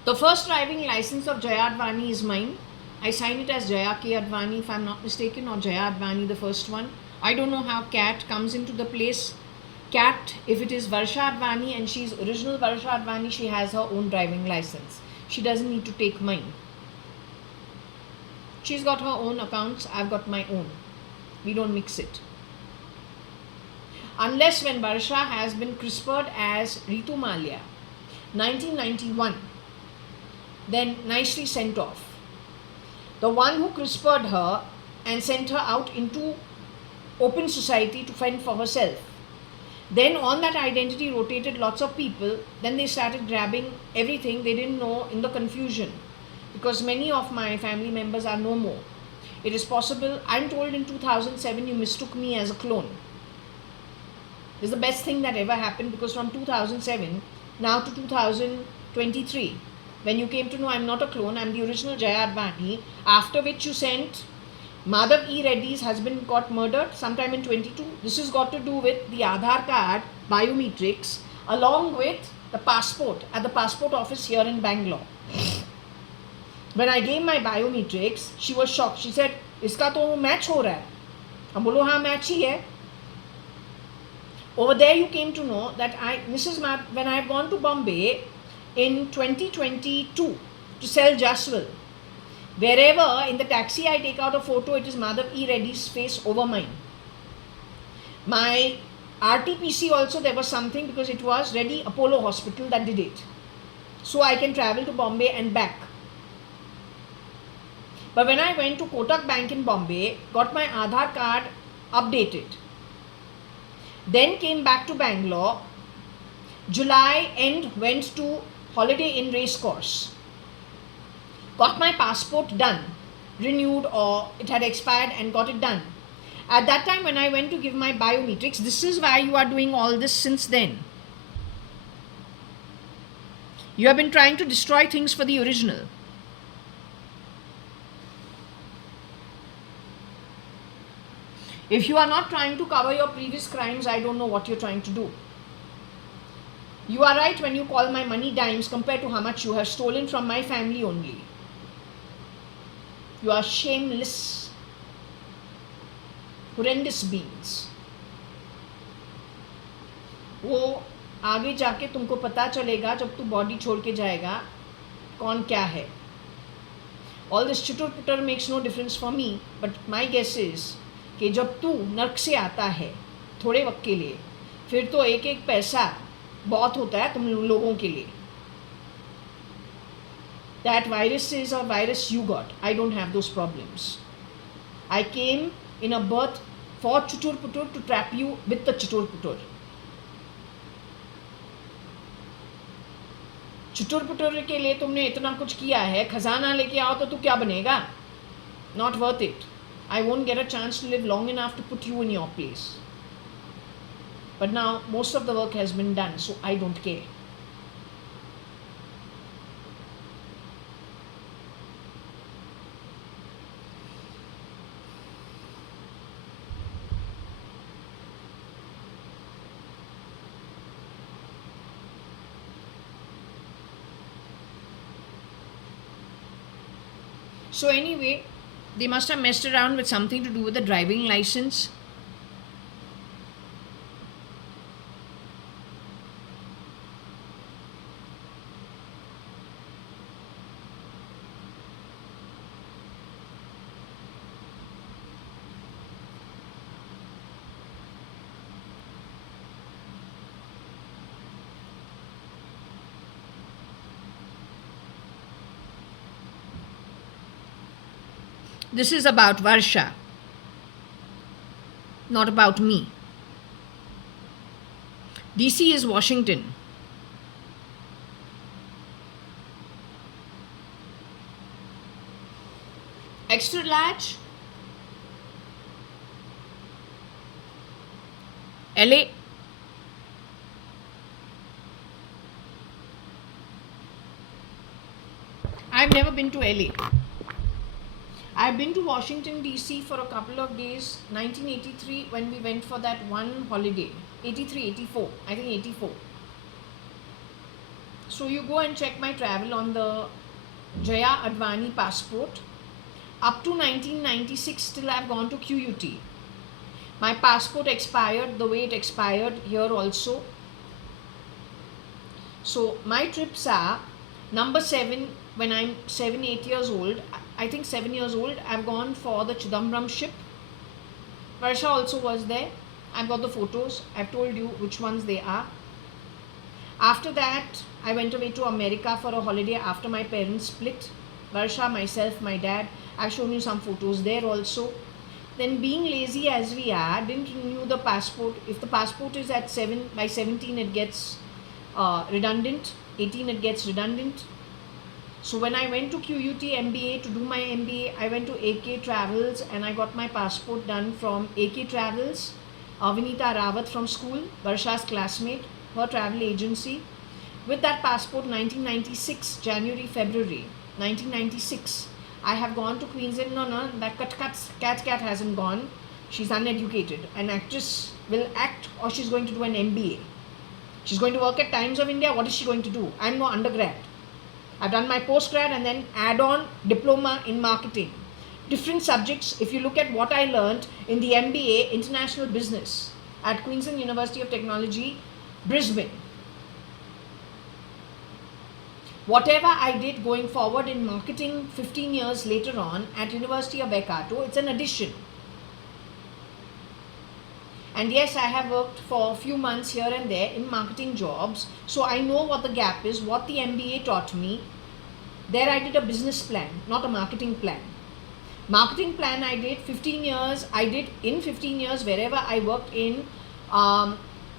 The first driving license of JAYA.ADVANI is mine. I signed it as JAYA.ADVANI if I'm not mistaken, or JAYA.ADVANI the first one. I don't know how Cat comes into the place. Cat, if it is Varsha.ADVANI and she's original Varsha.ADVANI, she has her own driving license. She doesn't need to take mine. She's got her own accounts, I've got my own. We don't mix it. Unless when Varsha has been CRISPR'd as Ritu Malia, 1991, then nicely sent off. The one who CRISPR'd her and sent her out into open society to fend for herself. Then on that identity rotated lots of people. Then they started grabbing everything they didn't know in the confusion, because many of my family members are no more. It is possible, I'm told in 2007 you mistook me as a clone. This is the best thing that ever happened, because from 2007 now to 2023, when you came to know I'm not a clone, I'm the original JAYA.ADVANI, after which you sent Madhav E. Reddy's husband got murdered sometime in 22. This has got to do with the Aadhaar card biometrics along with the passport at the passport office here in Bangalore. When I gave my biometrics, she was shocked. She said, "Iska to match ho raha hai." I bolo, "हाँ match ही है." Over there you came to know that when I have gone to Bombay in 2022 to sell Jaswal, wherever in the taxi I take out a photo, it is Madhav E. Reddy's face over mine. My RTPC also, there was something, because it was Reddy Apollo Hospital that did it. So I can travel to Bombay and back. But when I went to Kotak Bank in Bombay, got my Aadhaar card updated, then came back to Bangalore, July end went to Holiday Inn Racecourse, got my passport done, renewed, or it had expired, and got it done. At that time when I went to give my biometrics, this is why you are doing all this since then. You have been trying to destroy things for the original. If you are not trying to cover your previous crimes, I don't know what you're trying to do. You are right when you call my money dimes compared to how much you have stolen from my family only. You are shameless, horrendous beings. वो आगे जाके तुमको पता चलेगा जब तू body छोड़ के जाएगा कौन क्या है. All this chutur putter makes no difference for me, but my guess is कि जब तू नर्क से आता है थोड़े वक्त के लिए, फिर तो एक एक पैसा बहुत होता है तुम लोगों के लिए. That virus is a virus you got. I don't have those problems. I came in a birth for chutur putur to trap you with the chutur putur. चुटुर पुटुर के लिए तुमने इतना कुछ किया है, खजाना लेके आओ तो तू क्या बनेगा? Not worth it. I won't get a chance to live long enough to put you in your place. But now most of the work has been done, so I don't care. So anyway, they must have messed around with something to do with the driving license. This is about Varsha, not about me. DC is Washington. Extra large, LA. I've never been to LA. I've been to Washington DC for a couple of days, 1983 when we went for that one holiday, 83, 84, I think 84. So you go and check my travel on the JAYA.ADVANI passport. Up to 1996 till I've gone to QUT. My passport expired the way it expired here also. So my trips are number 7 when I'm 7-8 years old. I think 7 years old, I've gone for the Chidambaram ship. Varsha also was there. I've got the photos. I've told you which ones they are. After that, I went away to America for a holiday after my parents split. Varsha, myself, my dad. I've shown you some photos there also. Then being lazy as we are, didn't renew the passport. If the passport is at 7, by 17 it gets redundant. 18 it gets redundant. So when I went to QUT MBA to do my MBA, I went to AK Travels and I got my passport done from AK Travels. Vinita Rawat from school, Varsha's classmate, her travel agency. With that passport, 1996, January, February, 1996, I have gone to Queensland. No, that cat hasn't gone. She's uneducated. An actress will act or she's going to do an MBA. She's going to work at Times of India. What is she going to do? I'm no undergrad. I've done my postgrad and then add-on diploma in marketing. Different subjects. If you look at what I learned in the MBA, International Business at Queensland University of Technology, Brisbane. Whatever I did going forward in marketing 15 years later on at University of Waikato, it's an addition. And yes, I have worked for a few months here and there in marketing jobs. So I know what the gap is, what the MBA taught me. There I did a business plan, not a marketing plan. Marketing plan I did 15 years. I did in 15 years wherever I worked in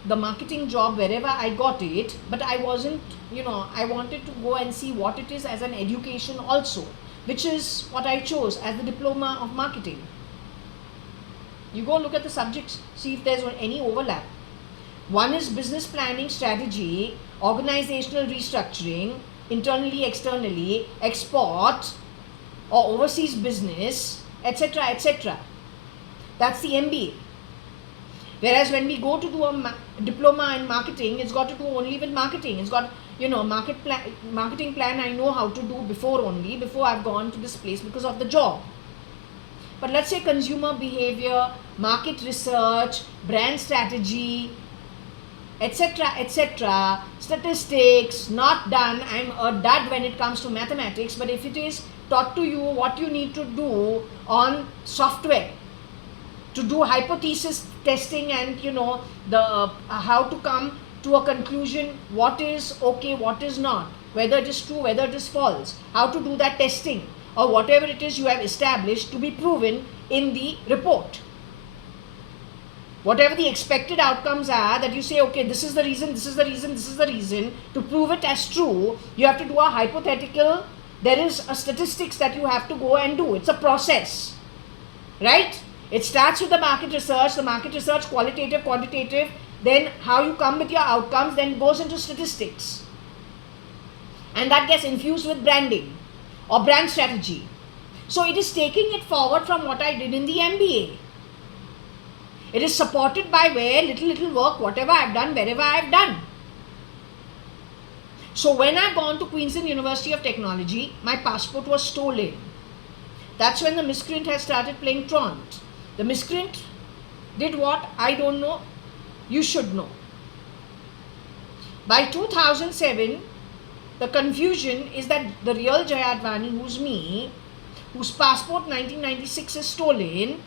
the marketing job, wherever I got it. But I wasn't, I wanted to go and see what it is as an education also, which is what I chose as the diploma of marketing. You go look at the subjects, see if there's any overlap. One is business planning, strategy, organizational restructuring, internally, externally, export or overseas business, etc., etc. That's the MBA. Whereas when we go to do a diploma in marketing, it's got to do only with marketing. It's got, marketing plan I know how to do before I've gone to this place because of the job. But let's say consumer behavior, market research, brand strategy, etc., statistics, not done. I'm a dud when it comes to mathematics, but if it is taught to you what you need to do on software, to do hypothesis testing and the how to come to a conclusion, what is okay, what is not, whether it is true, whether it is false, how to do that testing or whatever it is you have established to be proven in the report. Whatever the expected outcomes are, that you say, okay, this is the reason, this is the reason, this is the reason, to prove it as true, you have to do a hypothetical, there is a statistics that you have to go and do. It's a process, right? It starts with the market research, qualitative, quantitative, then how you come with your outcomes, then goes into statistics. And that gets infused with branding or brand strategy. So it is taking it forward from what I did in the MBA. It is supported by where little work, whatever I've done, wherever I've done. So when I've gone to Queensland University of Technology, my passport was stolen. That's when the miscreant has started playing truant. The miscreant did what? I don't know. You should know. By 2007, the confusion is that the real JAYA.ADVANI, who's me, whose passport 1996 is stolen,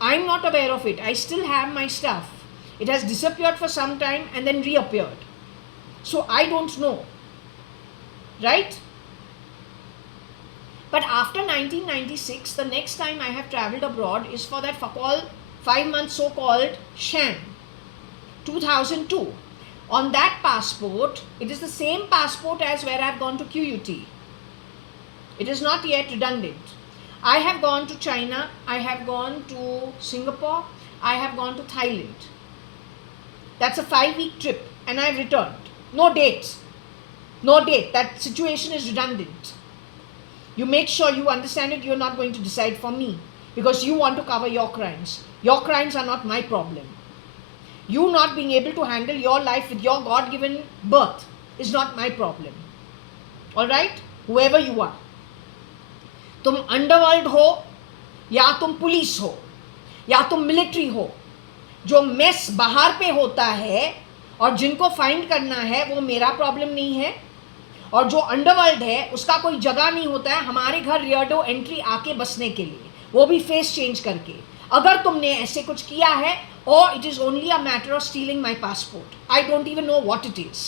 I'm not aware of it. I still have my stuff. It has disappeared for some time and then reappeared. So I don't know. Right? But after 1996, the next time I have travelled abroad is for that 5 months so-called sham. 2002. On that passport, it is the same passport as where I have gone to QUT. It is not yet redundant. I have gone to China, I have gone to Singapore, I have gone to Thailand. That's a 5-week trip and I have returned. No date. No date. That situation is redundant. You make sure you understand it. You're not going to decide for me because you want to cover your crimes. Your crimes are not my problem. You not being able to handle your life with your God-given birth is not my problem. Alright? Whoever you are. तुम underworld हो या तुम police हो या तुम military हो, जो mess बाहर पे होता है और जिनको फाइंड करना है वो मेरा प्रॉब्लम नहीं है, और जो अंडरवर्ल्ड है उसका कोई जगह नहीं होता है हमारे घर रियर्डो एंट्री आके बसने के लिए, वो भी फेस चेंज करके. अगर तुमने ऐसे कुछ किया है, और it is only a matter of stealing my passport, I don't even know what it is.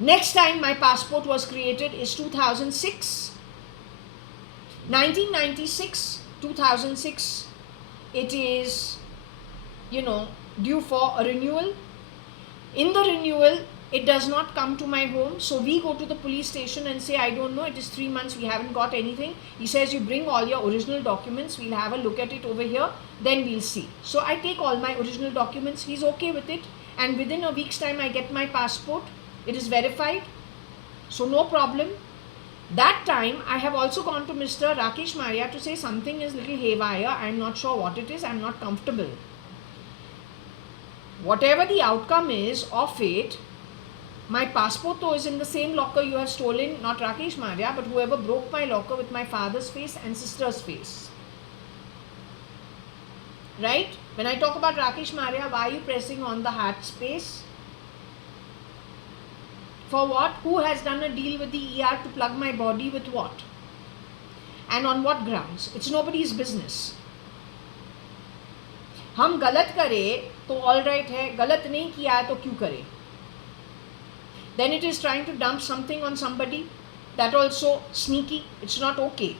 Next time my passport was created is 2006. 1996, 2006, it is, due for a renewal. In the renewal, it does not come to my home. So we go to the police station and say, I don't know, it is 3 months, we haven't got anything. He says, you bring all your original documents, we'll have a look at it over here, then we'll see. So I take all my original documents, he's okay with it, and within a week's time I get my passport. It is verified, so no problem. That time, I have also gone to Mr. Rakesh Maria to say something is little haywire. I'm not sure what it is. I'm not comfortable. Whatever the outcome is of it, my passport though is in the same locker you have stolen, not Rakesh Maria, but whoever broke my locker with my father's face and sister's face. Right? When I talk about Rakesh Maria, why are you pressing on the heart space? For what? Who has done a deal with the ER to plug my body with what? And on what grounds? It's nobody's business. हम गलत करें तो all right है, गलत नहीं किया है तो क्यों करें? Then it is trying to dump something on somebody. That also sneaky. It's not okay.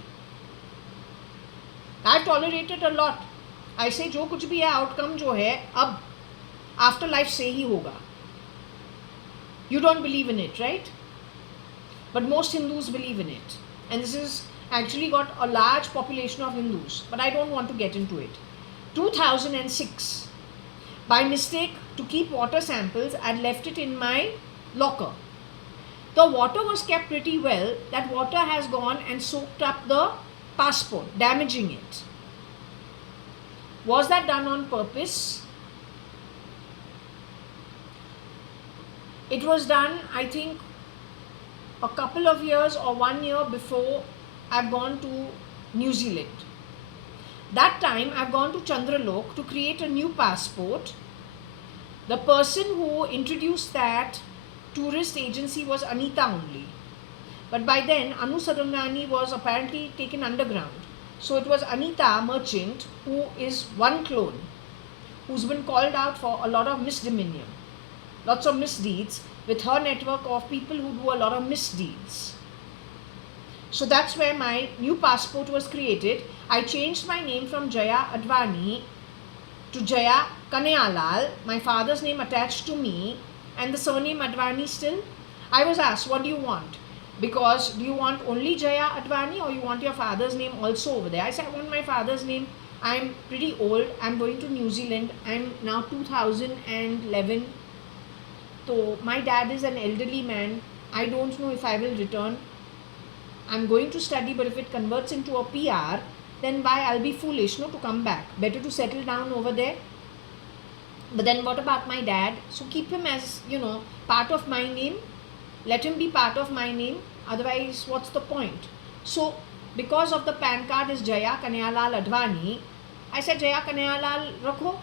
I've tolerated a lot. I say जो कुछ भी है outcome जो है अब after life से ही होगा. You don't believe in it, right? But most Hindus believe in it. And this has actually got a large population of Hindus. But I don't want to get into it. 2006, by mistake, to keep water samples, I left it in my locker. The water was kept pretty well. That water has gone and soaked up the passport, damaging it. Was that done on purpose? It was done, I think, a couple of years or 1 year before I've gone to New Zealand. That time I've gone to Chandralok to create a new passport. The person who introduced that tourist agency was Anita only. But by then Anu Sadangani was apparently taken underground. So it was Anita Merchant, who is one clone, who's been called out for a lot of misdemeanor, lots of misdeeds, with her network of people who do a lot of misdeeds. So that's where my new passport was created. I changed my name from JAYA.ADVANI to Jaya Kanayalal, my father's name attached to me, and the surname Advani still. I was asked, what do you want? Because do you want only JAYA.ADVANI or you want your father's name also over there? I said, I want my father's name. I'm pretty old. I'm going to New Zealand. I'm now 2011. So my dad is an elderly man. I don't know if I will return. I'm going to study, but if it converts into a PR, then why? I'll be foolish, no, to come back. Better to settle down over there. But then what about my dad? So keep him as, part of my name. Let him be part of my name. Otherwise, what's the point? So because of the PAN card is Jaya Kanayalal Advani, I said Jaya Kanayalal rakho.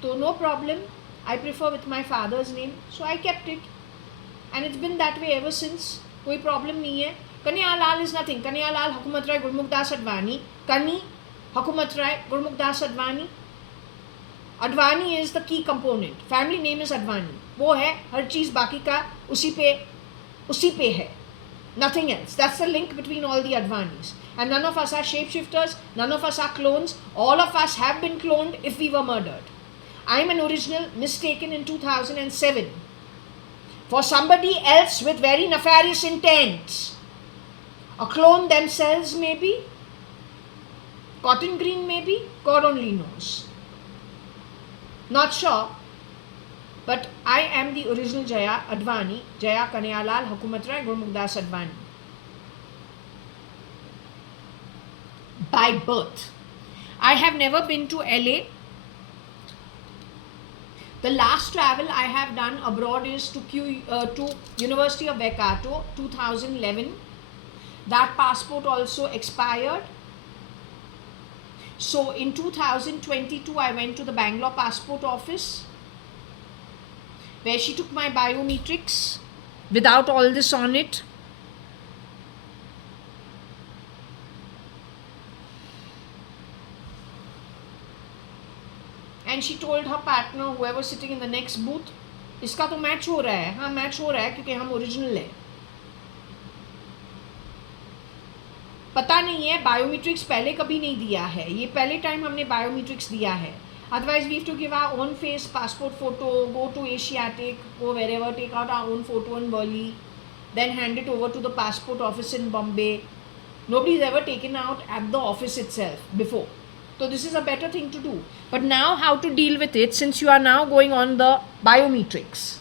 So no problem. I prefer with my father's name. So I kept it. And it's been that way ever since. कोई problem नहीं है. Kanayalal is nothing. Kanayalal Hukumat Rai Gurmukh Advani. Kani Hukumat Rai Gurmukh Advani. Advani is the key component. Family name is Advani. वो है हर चीज़ बाकी का उसी पे है. Nothing else. That's the link between all the Advanis. And none of us are shapeshifters. None of us are clones. All of us have been cloned if we were murdered. I'm an original mistaken in 2007 for somebody else with very nefarious intent. A clone themselves maybe. Cotton green maybe. God only knows. Not sure. But I am the original JAYA.ADVANI, Jaya Kanayalal Hukumat Rai Gurmukh Advani. By birth. I have never been to LA. The last travel I have done abroad is to University of Waikato, 2011. That passport also expired. So in 2022, I went to the Bangalore passport office, where she took my biometrics without all this on it. And she told her partner, whoever sitting in the next booth, इसका तो match हो रहा है. हाँ, match हो रहा है क्योंकि हम ओरिजिनल है. पता नहीं है, बायोमेट्रिक्स पहले कभी नहीं दिया है. ये पहले टाइम हमने बायोमेट्रिक्स दिया है. Otherwise, we have to give our own face, passport photo, go to Asiatic, go wherever, take out our own photo in Burley, then hand it over to the passport office in Bombay. Nobody's ever taken out at the office itself before. So this is a better thing to do. But now how to deal with it, since you are now going on the biometrics?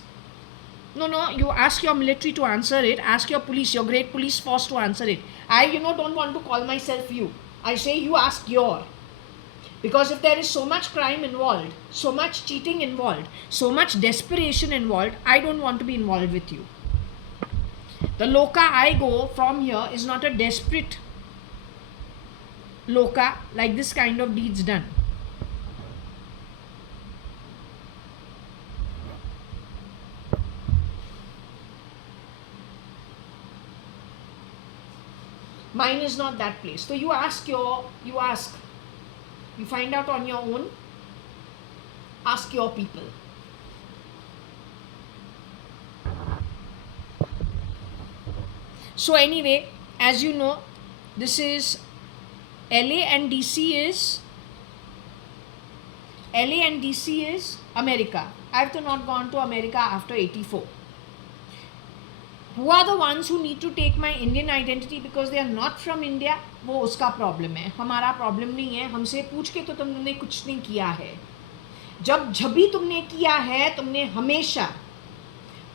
No, you ask your military to answer it, ask your police, your great police force to answer it. I, don't want to call myself you. I say you ask your. Because if there is so much crime involved, so much cheating involved, so much desperation involved, I don't want to be involved with you. The loka I go from here is not a desperate loka like this kind of deeds done. Mine is not that place. So you find out on your own, ask your people. So anyway, as you know, this is LA and DC is America. I have not gone to America after 84. Who are the ones who need to take my Indian identity because they are not from India? वो उसका problem है, हमारा problem नहीं है. हमसे पूछ के तो तुमने कुछ नहीं किया है. जब भी तुमने किया है, तुमने हमेशा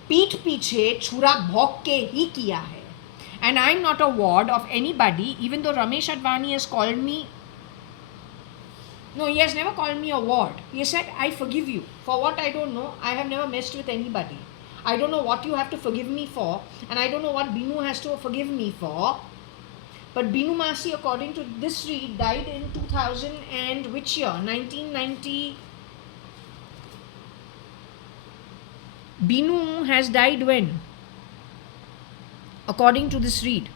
पीठ पीछे छुरा भौंक के ही किया है. And I'm not a ward of anybody, even though Ramesh Advani has called me. No, he has never called me a ward. He said, I forgive you. For what I don't know, I have never messed with anybody. I don't know what you have to forgive me for, and I don't know what Binu has to forgive me for. But Binu Masi, according to this read, died in 2000 and which year? 1990. Binu has died when? According to this read,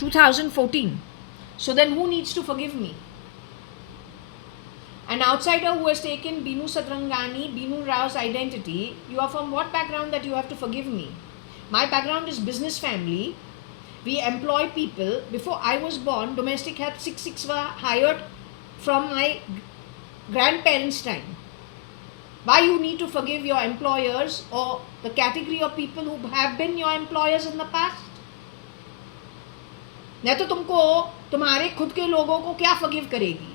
2014. So then who needs to forgive me? An outsider who has taken Binu Satrangani, Binu Rao's identity, you are from what background that you have to forgive me? My background is business family. We employ people. Before I was born, domestic help 6 were hired from my grandparents' time. Why you need to forgive your employers or the category of people who have been your employers in the past? नहीं तो तुमको तुम्हारे खुद के लोगों को क्या forgive करेगी?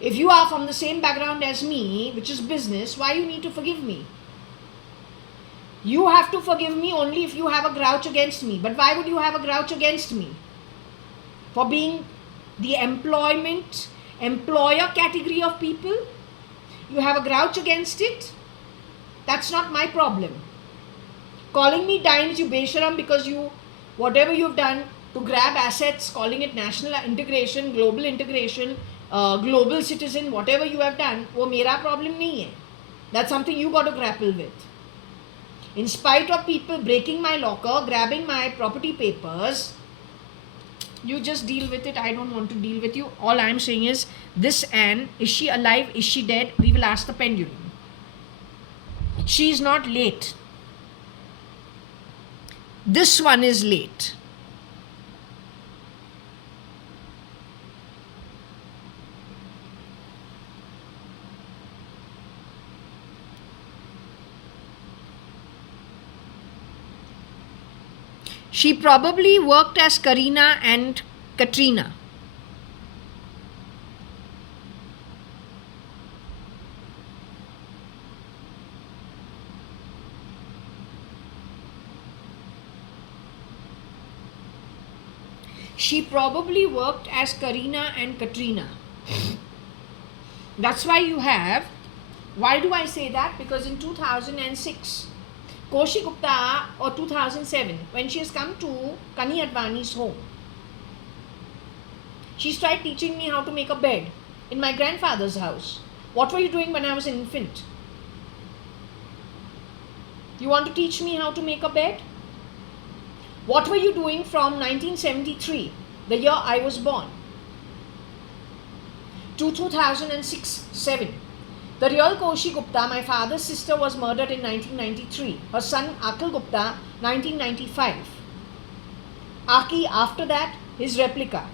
If you are from the same background as me, which is business, why you need to forgive me? You have to forgive me only if you have a grouch against me. But why would you have a grouch against me? For being the employer category of people? You have a grouch against it? That's not my problem. Calling me Dines, you Besharam, because you, whatever you've done to grab assets, calling it national integration, global citizen, whatever you have done, वो मेरा problem नहीं है. That's something you got to grapple with. In spite of people breaking my locker, grabbing my property papers, you just deal with it. I don't want to deal with you. All I'm saying is, this Anne, is she alive? Is she dead? We will ask the pendulum. She is not late. This one is late. She probably worked as Karina and Katrina. She probably worked as Karina and Katrina. That's why you have, why do I say that? Because in 2006, Koshi Gupta, or 2007, when she has come to JAYA.ADVANI's home, she tried teaching me how to make a bed in my grandfather's house. What were you doing when I was an infant? You want to teach me how to make a bed? What were you doing from 1973, the year I was born, to 2006-7? The real Koshi Gupta, my father's sister, was murdered in 1993. Her son Akil Gupta, 1995. Aki, after that, his replica.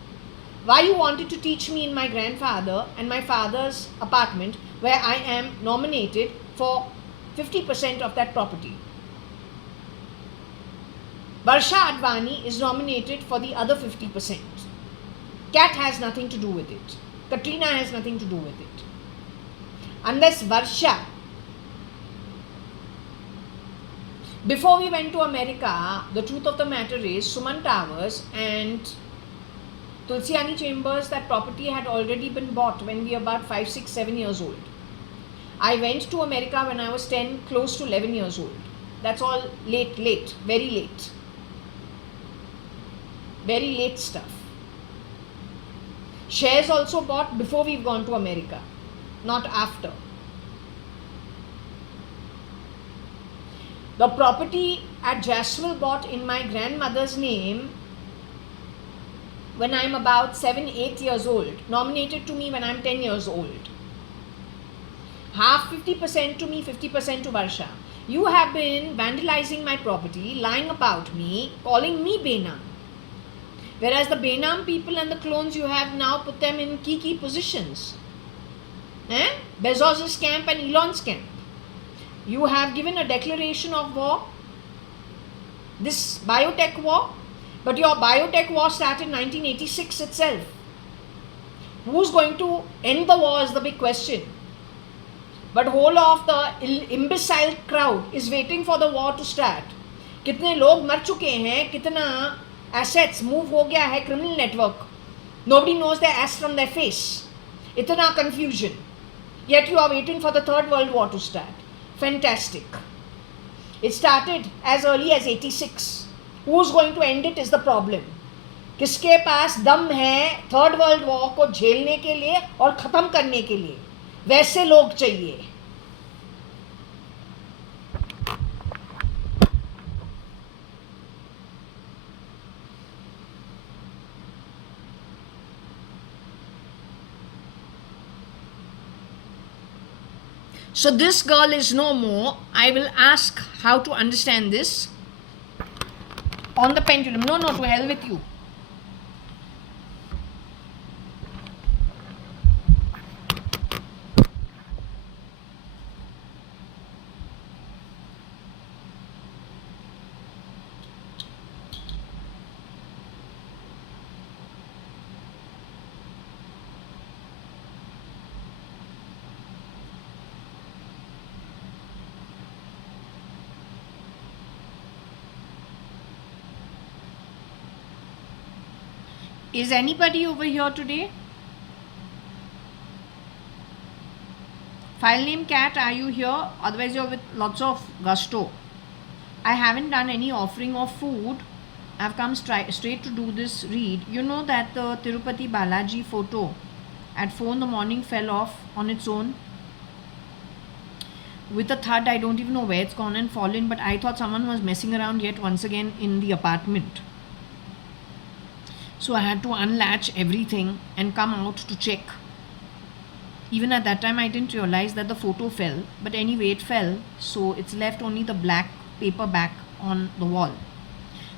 Why you wanted to teach me in my grandfather and my father's apartment, where I am nominated for 50% of that property? JAYA.ADVANI is nominated for the other 50%. Cat has nothing to do with it. Katrina has nothing to do with it. Unless Varsha. Before we went to America, the truth of the matter is Suman Towers and Tulsiani Chambers, that property had already been bought when we were about 5, 6, 7 years old. I went to America when I was 10, close to 11 years old. That's all late, very late. Very late stuff. Shares also bought before we've gone to America, not after. The property at Jaswell bought in my grandmother's name when I'm about 7, 8 years old, nominated to me when I'm 10 years old. Half 50% to me, 50% to Varsha. You have been vandalizing my property, lying about me, calling me Benam. Whereas the Benam people and the clones, you have now put them in key positions. Bezos' camp and Elon's camp. You have given a declaration of war, this biotech war, but your biotech war started in 1986 itself. Who's going to end the war is the big question. But whole of the imbecile crowd is waiting for the war to start. कितने लोग मर चुके हैं, कितना assets move हो गया है criminal network Nobody knows their ass from their face. Itna confusion. Yet you are waiting for the Third World War to start. Fantastic. It started as early as 86. Who's going to end it is the problem. किसके पास दम है third world war को झेलने के लिए और खत्म करने के लिए? वैसे लोग चाहिए. So this girl is no more. I will ask how to understand this on the pendulum. No, to hell with you. Is anybody over here today? File name cat, are you here? Otherwise you're with lots of gusto. I haven't done any offering of food. I've come straight to do this read. You know that the Tirupati Balaji photo at 4 in the morning fell off on its own with a thud. I don't even know where it's gone and fallen, but I thought someone was messing around yet once again in the apartment. So I had to unlatch everything and come out to check. Even at that time I didn't realize that the photo fell, but anyway it fell, so it's left only the black paper back on the wall.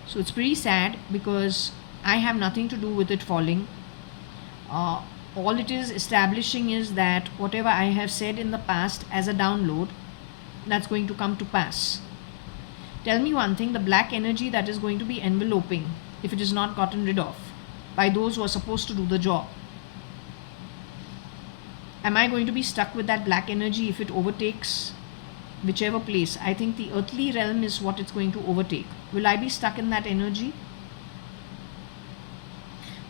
So it's pretty sad because I have nothing to do with it falling. All it is establishing is that whatever I have said in the past as a download, that's going to come to pass. Tell me one thing, the black energy that is going to be enveloping, if it is not gotten rid of by those who are supposed to do the job, am I going to be stuck with that black energy if it overtakes whichever place? I think the earthly realm is what it's going to overtake. Will I be stuck in that energy?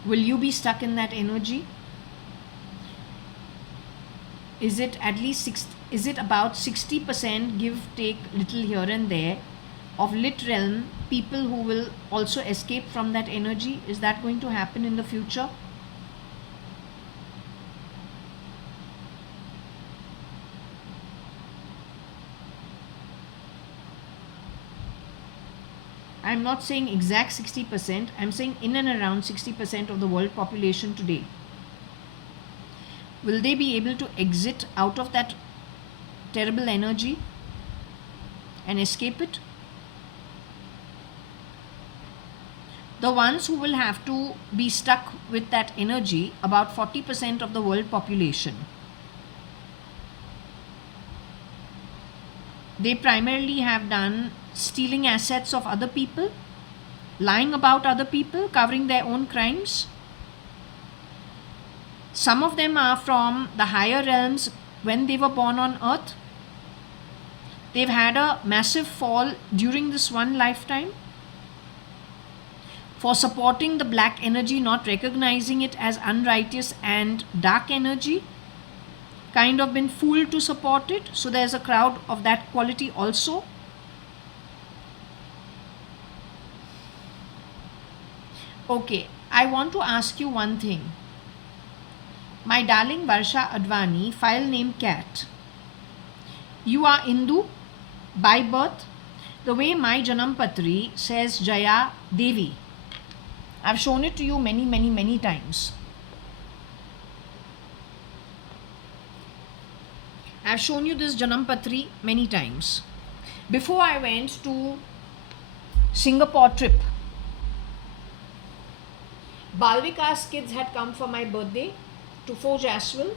Will you be stuck in that energy? Is it at least is it about 60% give take little here and there of lit realm people who will also escape from that energy? Is that going to happen in the future? I'm not saying exact 60%, I'm saying in and around 60% of the world population today. Will they be able to exit out of that terrible energy and escape it? The ones who will have to be stuck with that energy, about 40% of the world population. They primarily have done stealing assets of other people, lying about other people, covering their own crimes. Some of them are from the higher realms when they were born on earth. They've had a massive fall during this one lifetime for supporting the black energy, not recognizing it as unrighteous and dark energy, kind of been fooled to support it. So there's a crowd of that quality also. Okay, I want to ask you one thing. My darling JAYA.ADVANI, file name cat. You are Hindu by birth. The way my Janam Patri says Jaya Devi. I've shown it to you many times. I've shown you this Janam Patri many times. Before I went to Singapore trip, Balvika's kids had come for my birthday to forge as well.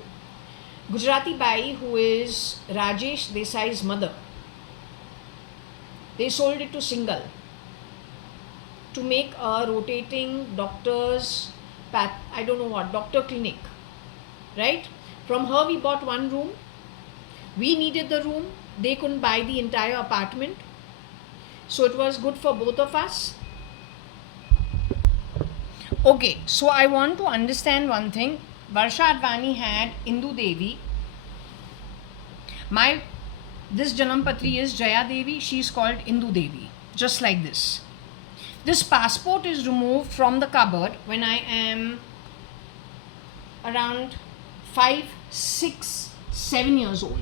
Gujarati Bai, who is Rajesh Desai's mother, they sold it to Single to make a rotating doctor's doctor clinic, right? From her we bought one room. We needed the room. They couldn't buy the entire apartment. So it was good for both of us. Okay, so I want to understand one thing. Varsha Advani had Indu Devi. This Janam Patri is Jaya Devi. She's called Indu Devi. Just like this. This passport is removed from the cupboard when I am around 5, 6, 7 years old.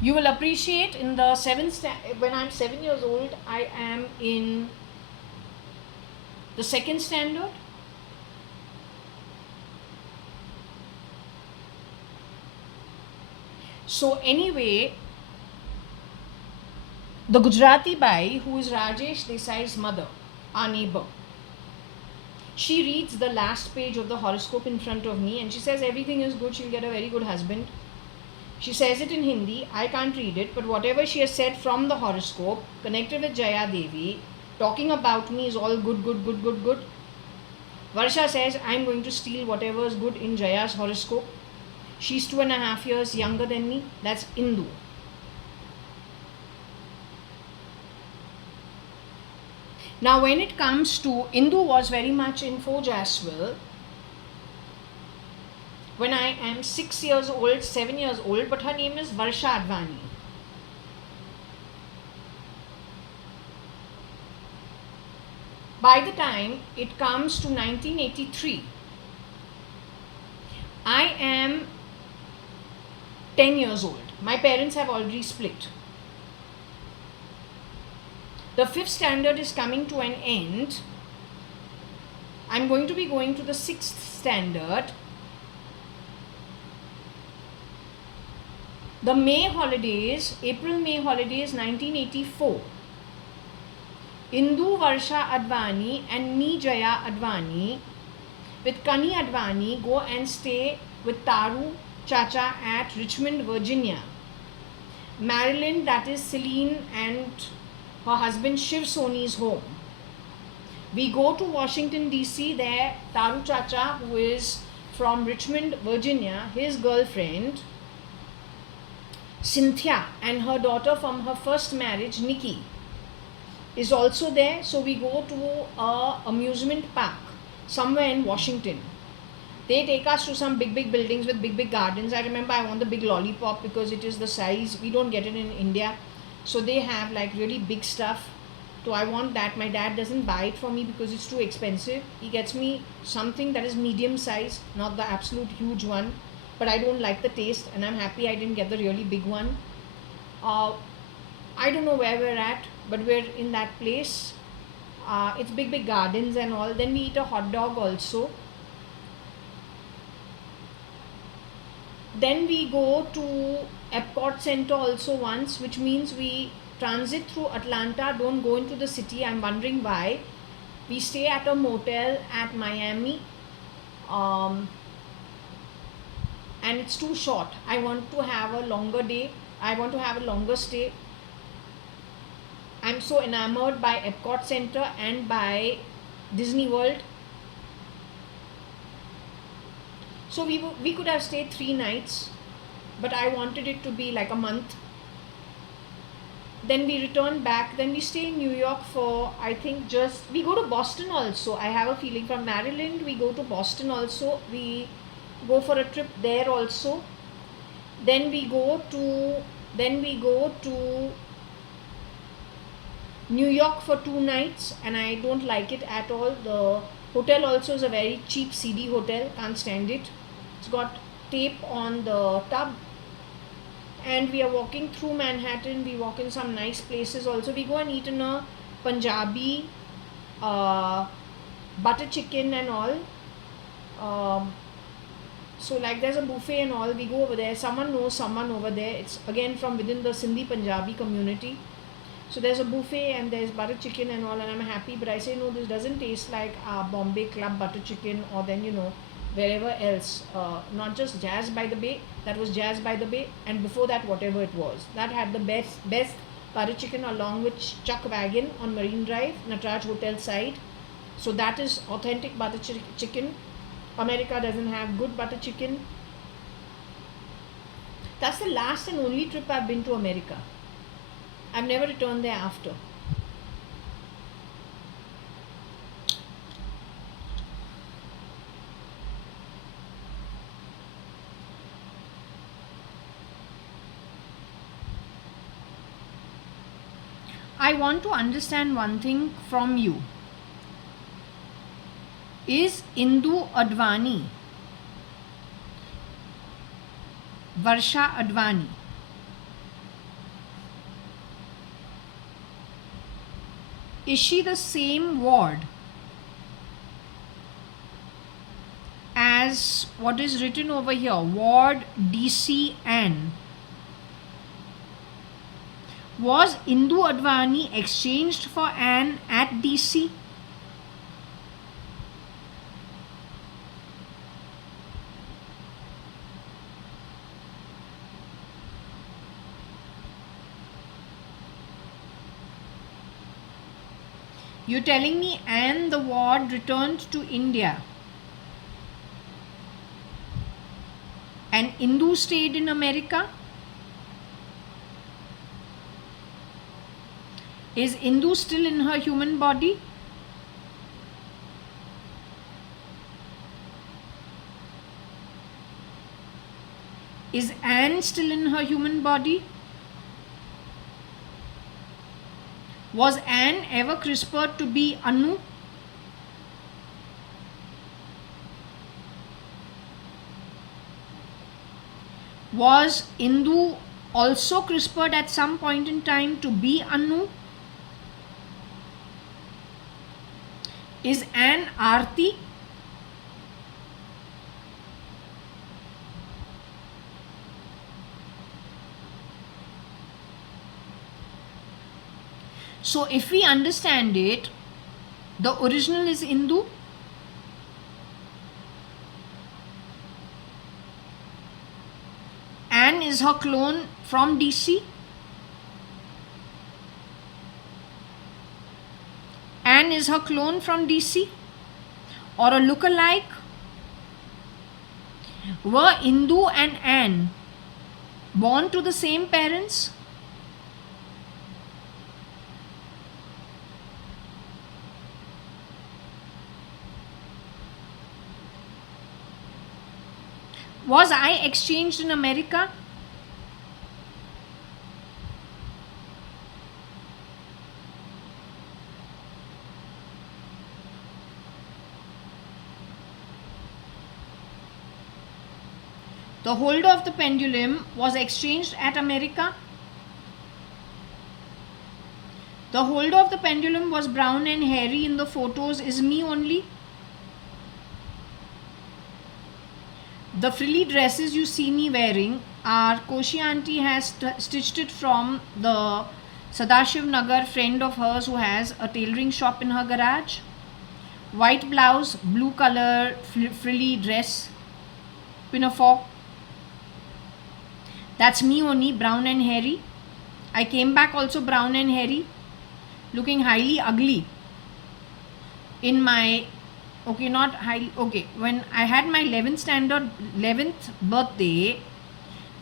You will appreciate in the when I'm 7 years old, I am in the second standard. So anyway, the Gujarati Bai, who is Rajesh Desai's mother, our neighbor, she reads the last page of the horoscope in front of me and she says everything is good, she'll get a very good husband. She says it in Hindi, I can't read it, but whatever she has said from the horoscope, connected with Jaya Devi, talking about me is all good, good, good, good, good. Varsha says, I'm going to steal whatever is good in Jaya's horoscope. She's 2.5 years younger than me. That's Indu. Now, when it comes to Indu, was very much in Forge as well. When I am 6 years old, 7 years old, but her name is Varsha Advani. By the time it comes to 1983, I am 10 years old. My parents have already split. The 5th standard is coming to an end. I'm going to be going to the 6th standard. The May holidays, April-May holidays 1984. Indu Varsha Advani and me Jaya Advani with Kani Advani go and stay with Taru Chacha at Richmond, Virginia. Maryland, that is Celine and her husband Shiv Soni's home. We go to Washington DC. There Taru Chacha, who is from Richmond, Virginia, his girlfriend Cynthia and her daughter from her first marriage, Nikki, is also there. So we go to a amusement park somewhere in Washington. They take us to some big buildings with big gardens. I remember I want the big lollipop because it is the size, we don't get it in India. So they have like really big stuff. So I want that. My dad doesn't buy it for me because it's too expensive. He gets me something that is medium size, not the absolute huge one. But I don't like the taste and I'm happy I didn't get the really big one. I don't know where we're at, but we're in that place. It's big gardens and all. Then we eat a hot dog also. Then we go to Epcot Center also once, which means we transit through Atlanta, don't go into the city. I'm wondering why. We stay at a motel at Miami. And it's too short. I want to have a longer day. I want to have a longer stay. I'm so enamored by Epcot Center and by Disney World. So we could have stayed 3 nights, but I wanted it to be like a month. Then we return back. Then we stay in New York for, I think, we go to Boston also. I have a feeling from Maryland, we go to Boston also. We go for a trip there also. Then we go to New York for 2 nights and I don't like it at all. The hotel also is a very cheap CD hotel, can't stand it. It's got tape on the tub. And we are walking through Manhattan. We walk in some nice places also. We go and eat in a Punjabi butter chicken and all. So like there's a buffet and all. We go over there. Someone knows someone over there. It's again from within the Sindhi Punjabi community. So there's a buffet and there's butter chicken and all, and I'm happy. But I say no, this doesn't taste like Bombay Club butter chicken or then wherever else. Not just Jazz by the Bay. That was Jazz by the Bay, and before that whatever it was. That had the best butter chicken along with Chuck Wagon on Marine Drive, Nataraj Hotel side. So that is authentic butter chicken. America doesn't have good butter chicken. That's the last and only trip I've been to America. I've never returned there after. I want to understand one thing from you. Is I-Occultist JAYA.ADVANI is she the same ward as what is written over here, ward DC Ann? Was I-Occultist exchanged for Ann at DC? You're telling me Ann the ward returned to India and Indu stayed in America? Is Indu still in her human body? Is Ann still in her human body? Was Ann ever CRISPRed to be Anu? Was Indu also CRISPRed at some point in time to be Anu? Is Ann Aarti? So if we understand it, the original is Indu. Ann is her clone from DC. Ann is her clone from DC or a look-alike. Were Indu and Ann born to the same parents? Was I exchanged in America? The holder of the pendulum was exchanged at America. The holder of the pendulum was brown and hairy in the photos is me only. The frilly dresses you see me wearing are Koshi auntie has stitched it from the Sadashiv Nagar friend of hers who has a tailoring shop in her garage. White blouse, blue color frilly dress, pinafore. That's me only, brown and hairy. I came back also brown and hairy, looking highly ugly in my, okay, not highly, okay, when I had my 11th birthday,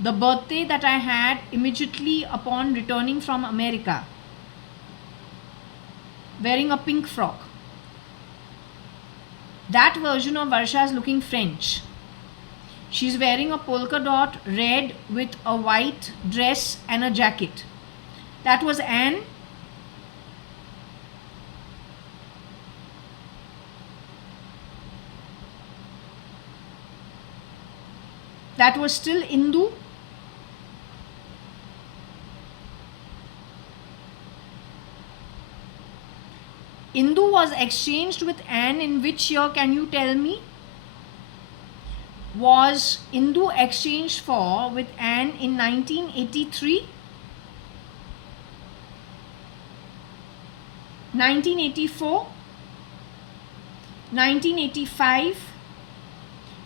the birthday that I had immediately upon returning from America, wearing a pink frock. That version of Varsha is looking French. She's wearing a polka dot red with a white dress and a jacket. That was Anne. That was still Indu. Indu was exchanged with Anne in which year, can you tell me? Was Indu exchanged for with Anne in 1983, 1984, 1985,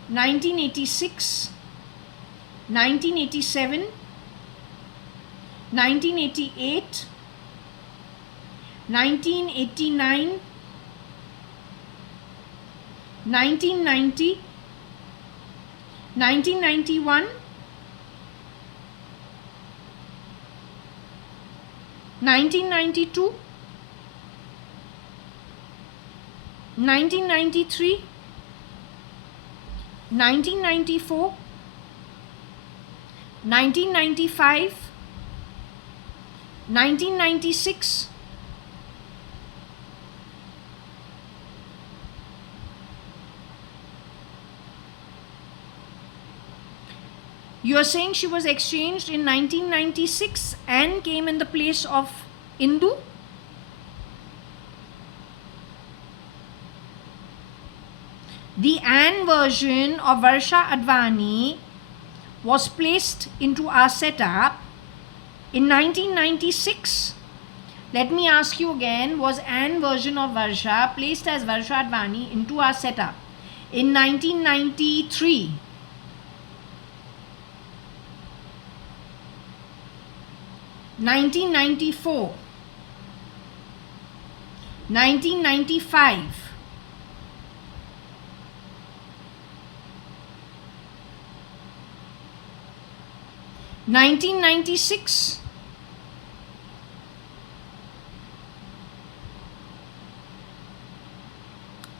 1986, 1987, 1988, 1989, 1990, 1991, 1992, 1993, 1994, 1995, 1996, You are saying she was exchanged in 1996 and came in the place of Indu? The Anne version of Varsha Advani was placed into our setup in 1996. Let me ask you again, was Anne version of Varsha placed as Varsha Advani into our setup in 1993? 1994, 1995, 1996,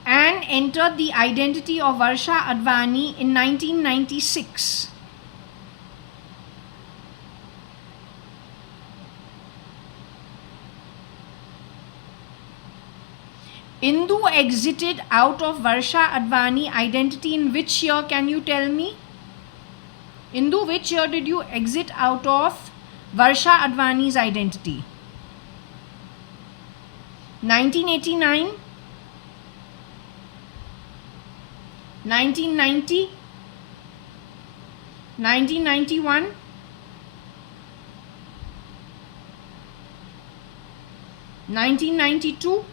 and entered the identity of Varsha Advani in 1996. Indu exited out of Varsha Advani identity in which year, can you tell me? Indu, which year did you exit out of Varsha Advani's identity? 1989, 1990, 1991, 1992,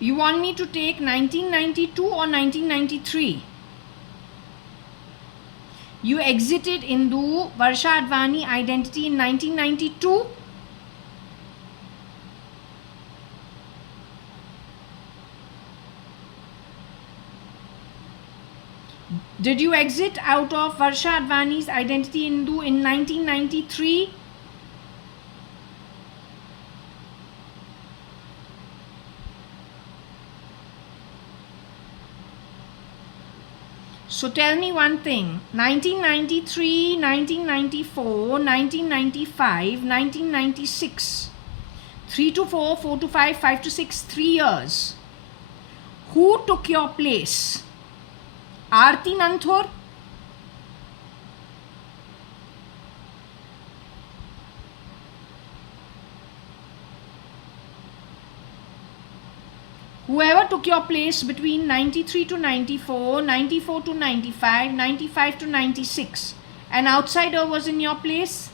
you want me to take 1992 or 1993? You exited Indu Varsha Advani identity in 1992? Did you exit out of Varsha Advani's identity Indu in 1993? So tell me one thing, 1993, 1994, 1995, 1996, 3 to 4, 4 to 5, 5 to 6, 3 years. Who took your place? Aarti Nanthor? Whoever took your place between 93 to 94, 94 to 95, 95 to 96, an outsider was in your place?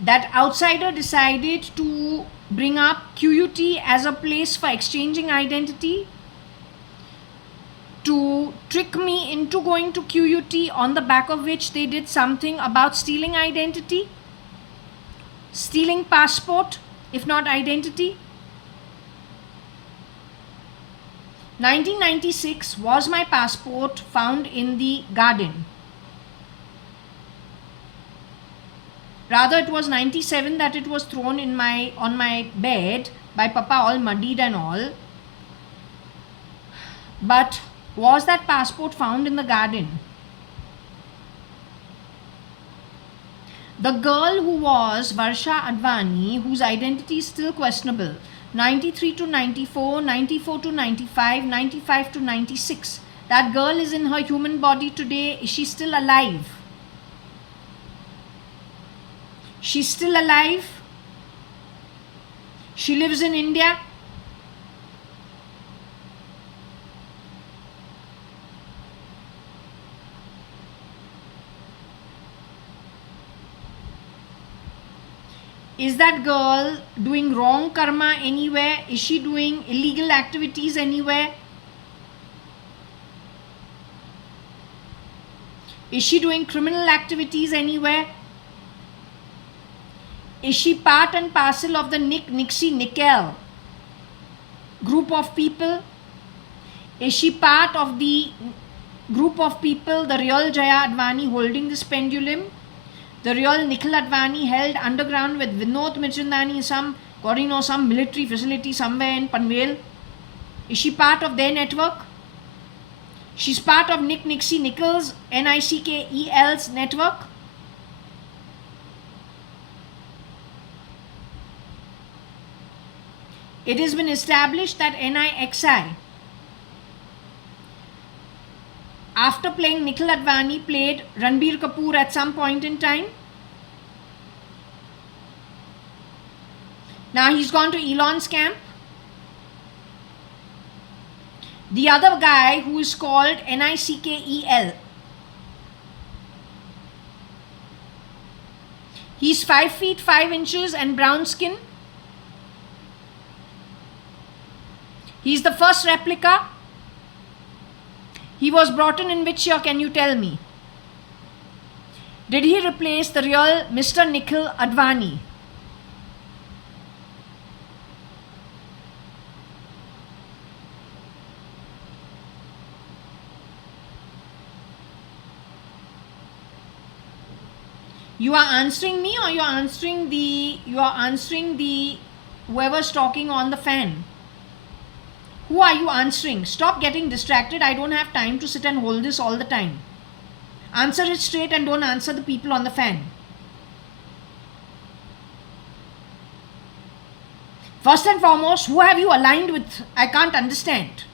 That outsider decided to bring up QUT as a place for exchanging identity, to trick me into going to QUT, on the back of which they did something about stealing identity, stealing passport, if not identity. 1996 was my passport found in the garden. Rather, it was 97 that it was thrown in on my bed by Papa, all muddied and all. But was that passport found in the garden? The girl who was Varsha Advani, whose identity is still questionable, 93 to 94, 94 to 95, 95 to 96. That girl is in her human body today. Is she still alive? She's still alive. She lives in India. Is that girl doing wrong karma anywhere? Is she doing illegal activities anywhere? Is she doing criminal activities anywhere? Is she part and parcel of the Nixie Nickel group of people? Is she part of the group of people, the real JAYA.ADVANI holding this pendulum? The real Nikhil Advani held underground with Vinod Mirchandani, some military facility somewhere in Panvel. Is she part of their network? She's part of Nick Nixie Nichols, NICKEL's network. It has been established that NIXI, after playing Nikhil Advani, played Ranbir Kapoor at some point in time. Now he's gone to Elon's camp. The other guy, who is called NICKEL, he's 5 feet 5 inches and brown skin. He's the first replica. He was brought in which year, can you tell me? Did he replace the real Mr. Nikhil Advani? You are answering me, or you are answering the whoever's talking on the fan? Who are you answering? Stop getting distracted. I don't have time to sit and hold this all the time. Answer it straight and don't answer the people on the fan. First and foremost, who have you aligned with? I can't understand.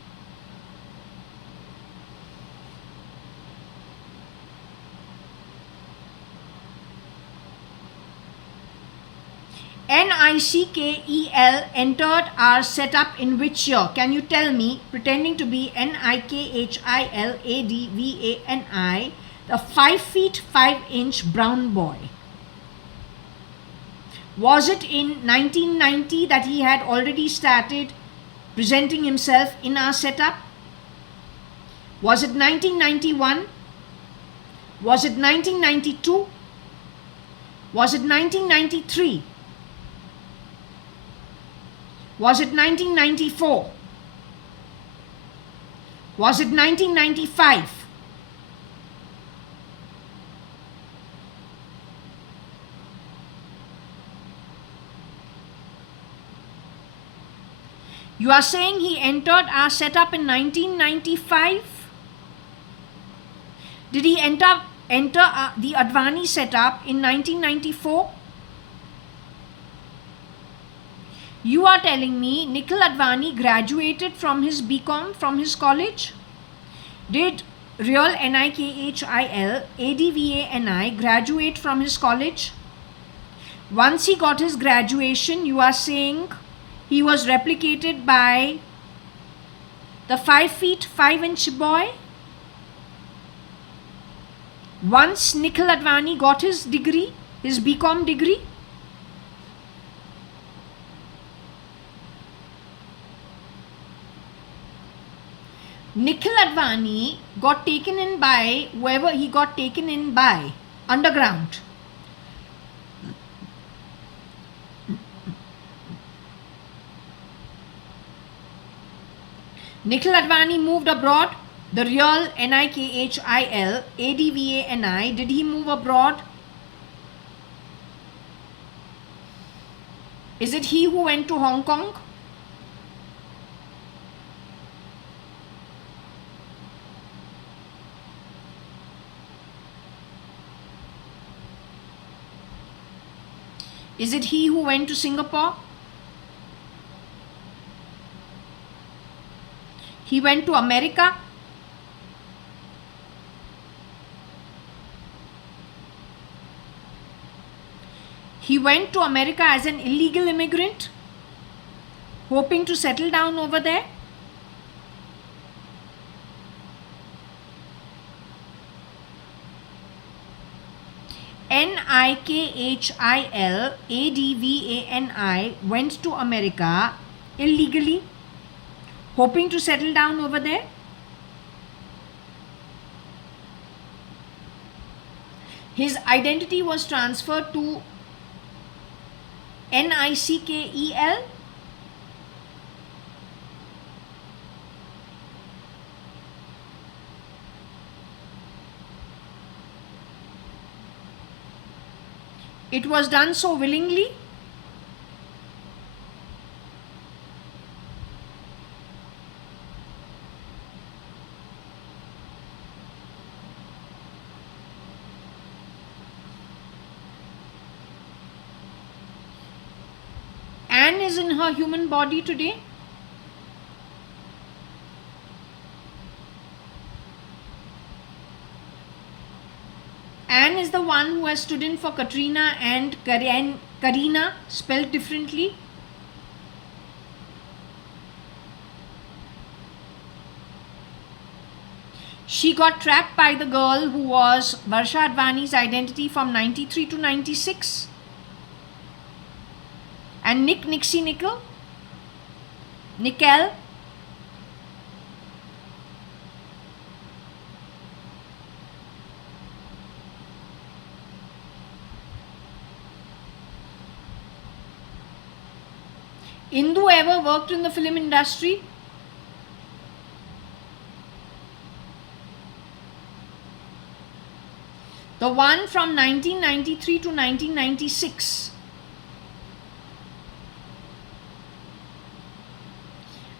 NICKEL entered our setup in which year? Can you tell me? Pretending to be NIKHILADVANI, the 5 feet 5 inch brown boy. Was it in 1990 that he had already started presenting himself in our setup? Was it 1991? Was it 1992? Was it 1993? Was it 1994? Was it 1995? You are saying he entered our setup in 1995? Did he enter the Advani setup in 1994? You are telling me Nikhil Advani graduated from his BCom from his college? Did real NIKHILADVANI graduate from his college? Once he got his graduation, you are saying he was replicated by the 5 feet 5 inch boy? Once Nikhil Advani got his degree, his BCom degree? Nikhil Advani got taken in by whoever he got taken in by, underground. Nikhil Advani moved abroad. The real NIKHILADVANI, did he move abroad? Is it he who went to Hong Kong? Is it he who went to Singapore? He went to America? He went to America as an illegal immigrant, hoping to settle down over there? NIKHILADVANI went to America illegally, hoping to settle down over there? His identity was transferred to NICKEL? It was done so willingly? Anne is in her human body today. Anne is the one who has stood in for Katrina and Karina, spelled differently. She got trapped by the girl who was JAYA.ADVANI's identity from 93 to 96. And Nickel. Indu ever worked in the film industry? The one from 1993 to 1996.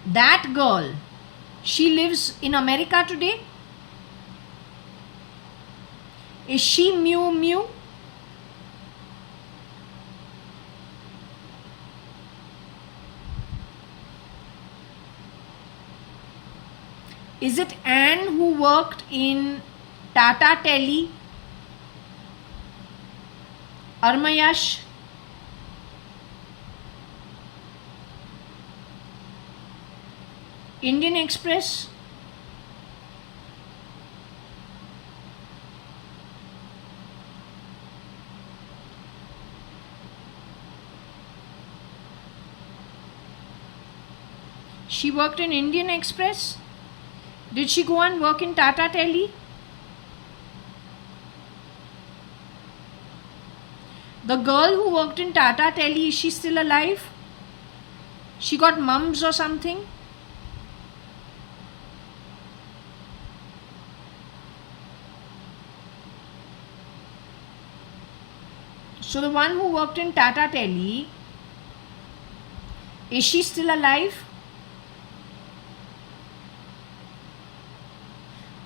That girl, she lives in America today. Is she Miu Miu? Is it Anne who worked in Tata Tele, Armayash? Indian Express? She worked in Indian Express? Did she go and work in Tata Tele? The girl who worked in Tata Tele, is she still alive? She got mumps or something? So the one who worked in Tata Tele, is she still alive?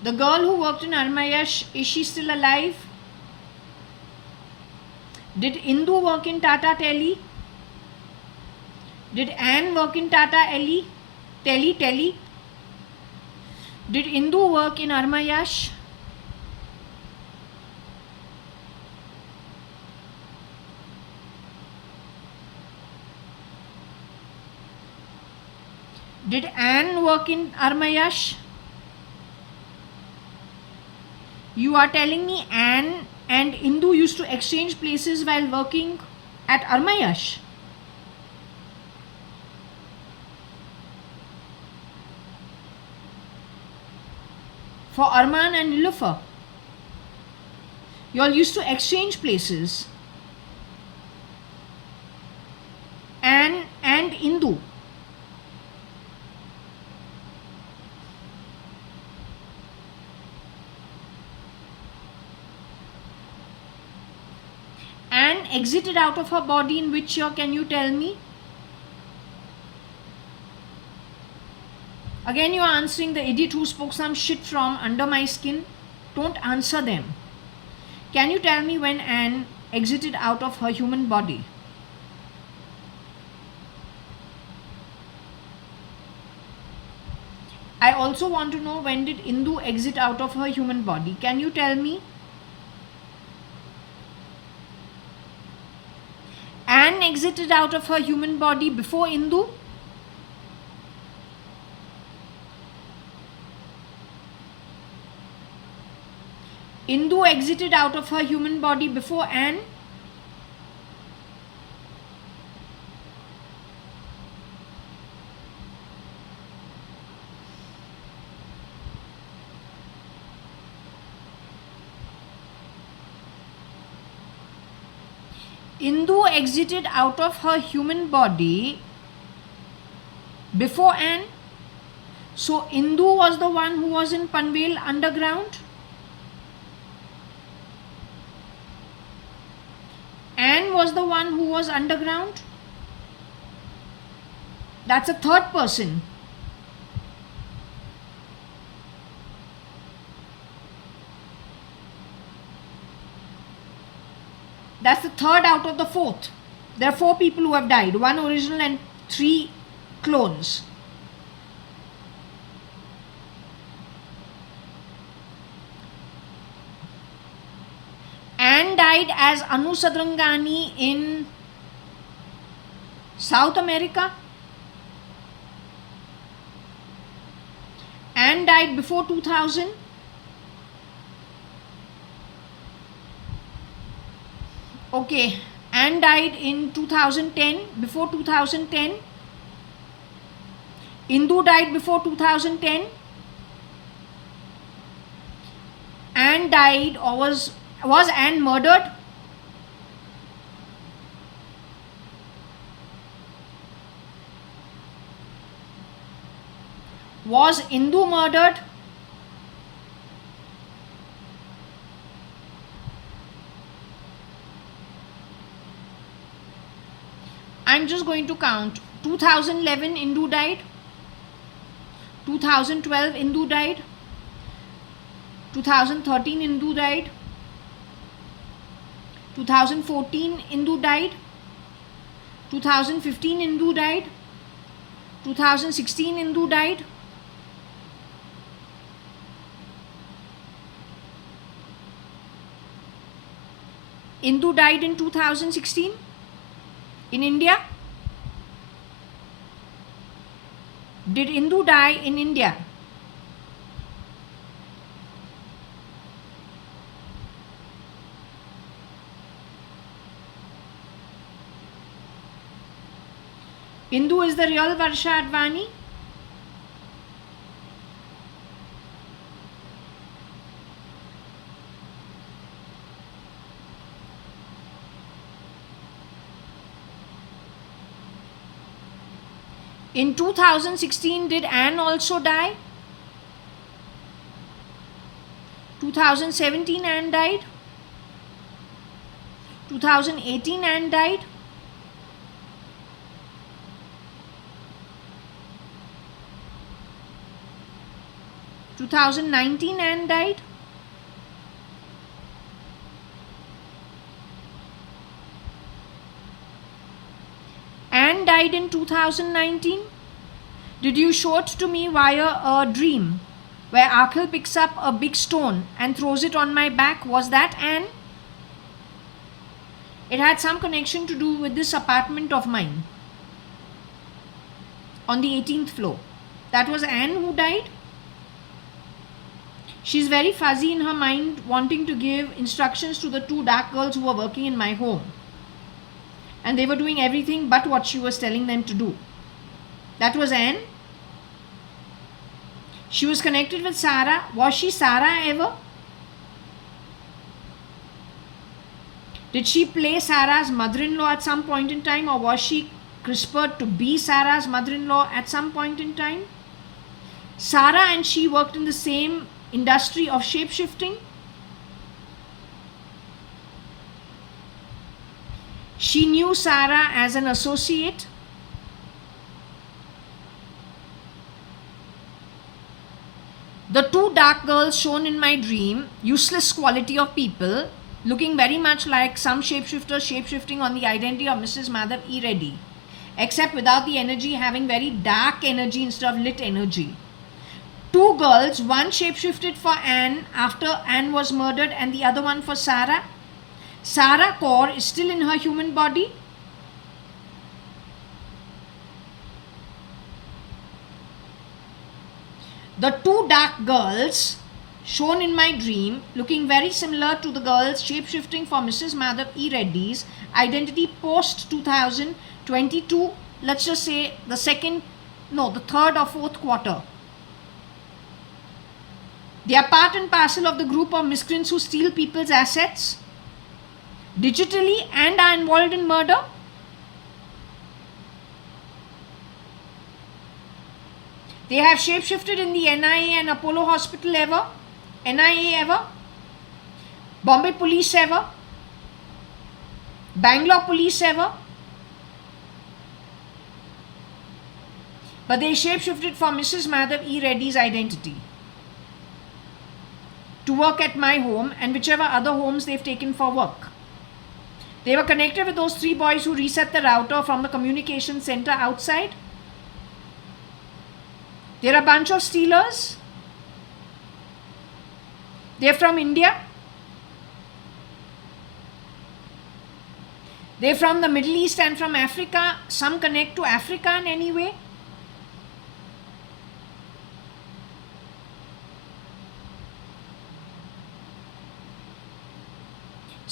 The girl who worked in Armayash, is she still alive? Did Indu work in Tata Tele? Did Anne work in Tata Tele? Did Indu work in Armayash? Did Anne work in Armayash? You are telling me Anne and Indu used to exchange places while working at Armayash? For Arman and Nilufer, you all used to exchange places. Anne and Indu. Anne exited out of her body in which year, can you tell me? Again, you are answering the idiot who spoke some shit from under my skin. Don't answer them. Can you tell me when Anne exited out of her human body? I also want to know, when did Indu exit out of her human body? Can you tell me? Anne exited out of her human body before Indu? Indu exited out of her human body before Anne? Indu exited out of her human body before Anne. So Indu was the one who was in Panvel underground. Anne was the one who was underground. That's a third person. That's the third out of the fourth. There are 4 people who have died, 1 original and 3 clones. Anne died as Anu Sadrangani in South America. Anne died before 2000. Okay, Anne died in 2010, before 2010. Indu died before 2010. Anne died, or was Anne murdered? Was Indu murdered? I'm just going to count. 2011 Indu died. 2012 Indu died. 2013 Indu died. 2014 Indu died. 2015 Indu died. 2016 Indu died. Indu died in 2016 in India. Did Indu die in India? Indu is the real JAYA.ADVANI. In 2016, did Anne also die? 2017 Anne died. 2018 Anne died. 2019 Anne died. Anne died in 2019. Did you show it to me via a dream where Akhil picks up a big stone and throws it on my back? Was that Anne? It had some connection to do with this apartment of mine on the 18th floor. That was Anne who died. She's very fuzzy in her mind, wanting to give instructions to the 2 dark girls who were working in my home. And they were doing everything but what she was telling them to do. That was Anne. She was connected with Sarah. Was she Sarah ever? Did she play Sarah's mother-in-law at some point in time, or was she CRISPR'd to be Sarah's mother-in-law at some point in time? Sarah and she worked in the same industry of shape-shifting. She knew Sarah as an associate. The 2 dark girls shown in my dream, useless quality of people, looking very much like some shapeshifters shapeshifting on the identity of Mrs. Madhav E. Reddy, except without the energy, having very dark energy instead of lit energy. 2 girls, one shapeshifted for Anne after Anne was murdered and the other one for Sarah. Sarah core is still in her human body. The 2 dark girls shown in my dream, looking very similar to the girls shapeshifting for Mrs. Madhav E. Reddy's identity post 2022, let's just say the 3rd or 4th quarter. They are part and parcel of the group of miscreants who steal people's assets digitally and are involved in murder. They have shapeshifted in the NIA and Apollo Hospital ever, NIA ever, Bombay Police ever, Bangalore Police ever. But they shapeshifted for Mrs. Madhav E. Reddy's identity to work at my home and whichever other homes they've taken for work. They were connected with those 3 boys who reset the router from the communication center outside. They're a bunch of stealers. They're from India. They're from the Middle East and from Africa. Some connect to Africa in any way.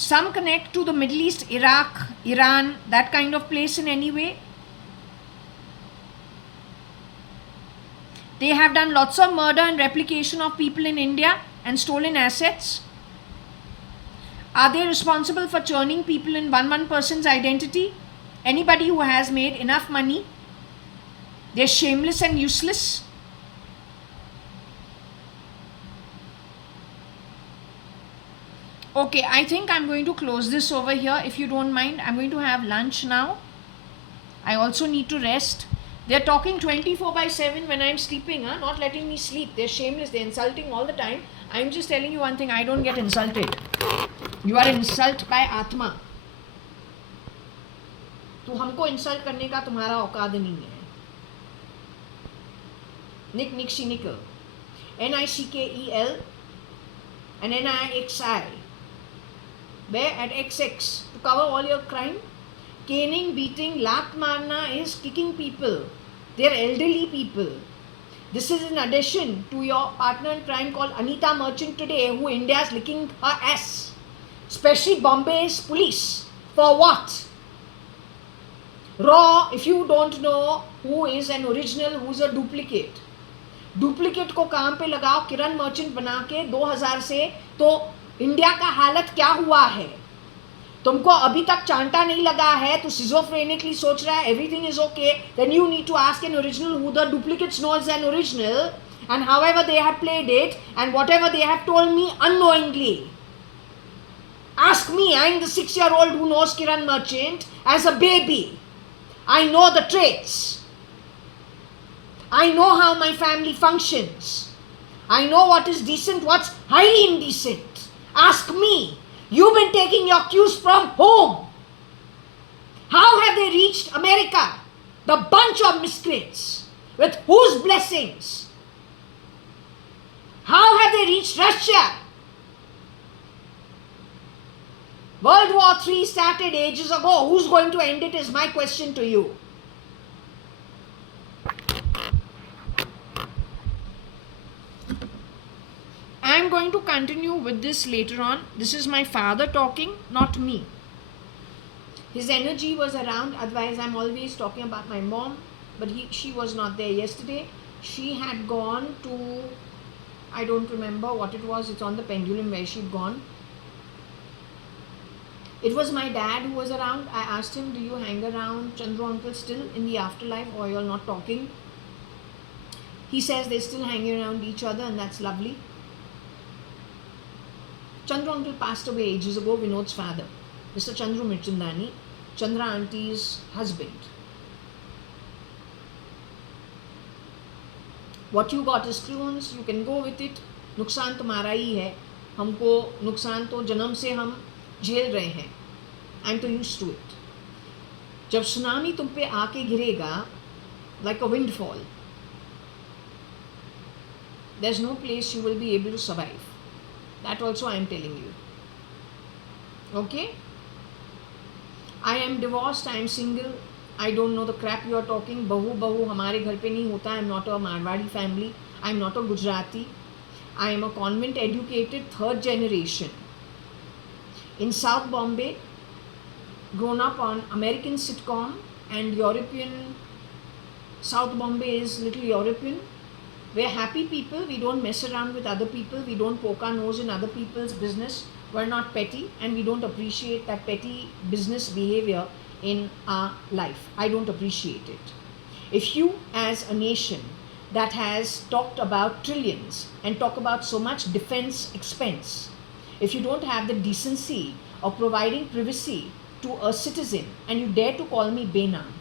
Some connect to the Middle East, Iraq, Iran, that kind of place in any way. They have done lots of murder and replication of people in India and stolen assets. Are they responsible for churning people in one person's identity? Anybody who has made enough money? They're shameless and useless. Okay, I think I'm going to close this over here. If you don't mind, I'm going to have lunch now. I also need to rest. They're talking 24/7 when I'm sleeping, not letting me sleep. They're shameless. They're insulting all the time. I'm just telling you one thing. I don't get insulted. You are insulted by Atma. तो हमको insult करने का तुम्हारा औकात नहीं है. Nick Nickel, NICKEL and NIXI. Where at XX to cover all your crime. Caning, beating, lat marna is kicking people. They're elderly people. This is in addition to your partner in crime called Anita Merchant today, who India is licking her ass. Especially Bombay's police. For what? Raw, if you don't know who is an original, who's a duplicate. Duplicate को काम पे लगाओ किरण merchant बना के 2000 से, तो India का हालत क्या हुआ है? तुमको अभी तक चांटा नहीं लगा है, तो सिजोफ्रेनिकली सोच रहा है everything is okay, then you need to ask an original who the duplicates know is an original, and however they have played it and whatever they have told me unknowingly. Ask me, I'm the 6-year-old who knows Kiran Merchant as a baby. I know the traits. I know how my family functions. I know what is decent, what's highly indecent. Ask me. You've been taking your cues from home. How have they reached America? The bunch of miscreants. With whose blessings? How have they reached Russia? World War III started ages ago. Who's going to end it is my question to you. I'm going to continue with this later on. This is my father talking, not me. His energy was around, otherwise I'm always talking about my mom, but she was not there yesterday. She had gone to, I don't remember what it was, it's on the pendulum where she'd gone. It was my dad who was around. I asked him, do you hang around Chandru uncle still in the afterlife, or you're not talking? He says they're still hanging around each other, and that's lovely. Chandru uncle passed away ages ago, Vinod's father, Mr. Chandru Mirchandani, Chandra auntie's husband. What you got is clones, you can go with it. नुकसान तुम्हारा ही है. हमको नुकसान तो जन्म से हम झेल रहे हैं. आई एम तो यूज्ड टू इट. जब सुनामी तुम पे आके गिरेगा like a windfall, there's no place you will be able to survive. That also I am telling you. Okay? I am divorced, I am single, I don't know the crap you are talking. बहू हमारे घर पे नहीं होता. I am not a Marwari family, I am not a Gujarati. I am a convent educated 3rd generation in South Bombay, grown up on American sitcom and European. South Bombay is little European. We're happy people. We don't mess around with other people. We don't poke our nose in other people's business. We're not petty, and we don't appreciate that petty business behavior in our life. I don't appreciate it. If you, as a nation that has talked about trillions and talk about so much defense expense, if you don't have the decency of providing privacy to a citizen and you dare to call me Benam,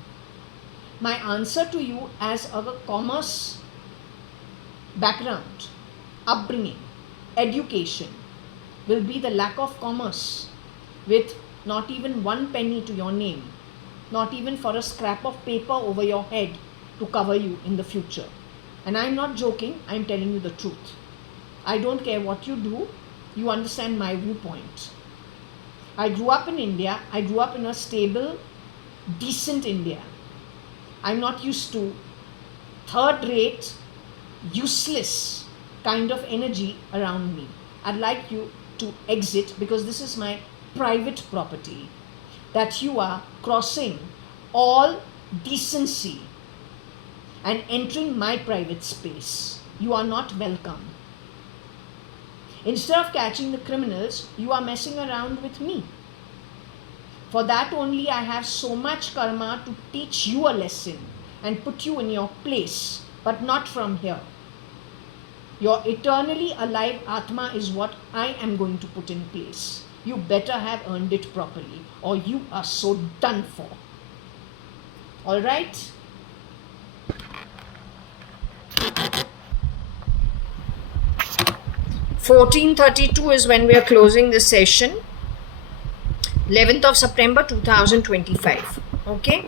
my answer to you as a commerce background, upbringing, education will be the lack of commerce with not even 1 penny to your name, not even for a scrap of paper over your head to cover you in the future. And I'm not joking, I'm telling you the truth. I don't care what you do, you understand my viewpoint. I grew up in India, I grew up in a stable, decent India. I'm not used to third-rate, useless kind of energy around me. I'd like you to exit, because this is my private property, that you are crossing all decency and entering my private space. You are not welcome. Instead of catching the criminals, you are messing around with me. For that only I have so much karma to teach you a lesson and put you in your place, but not from here. Your eternally alive Atma is what I am going to put in place. You better have earned it properly, or you are so done for. All right? (14:32) is when we are closing the session. 11th of September 2025. Okay?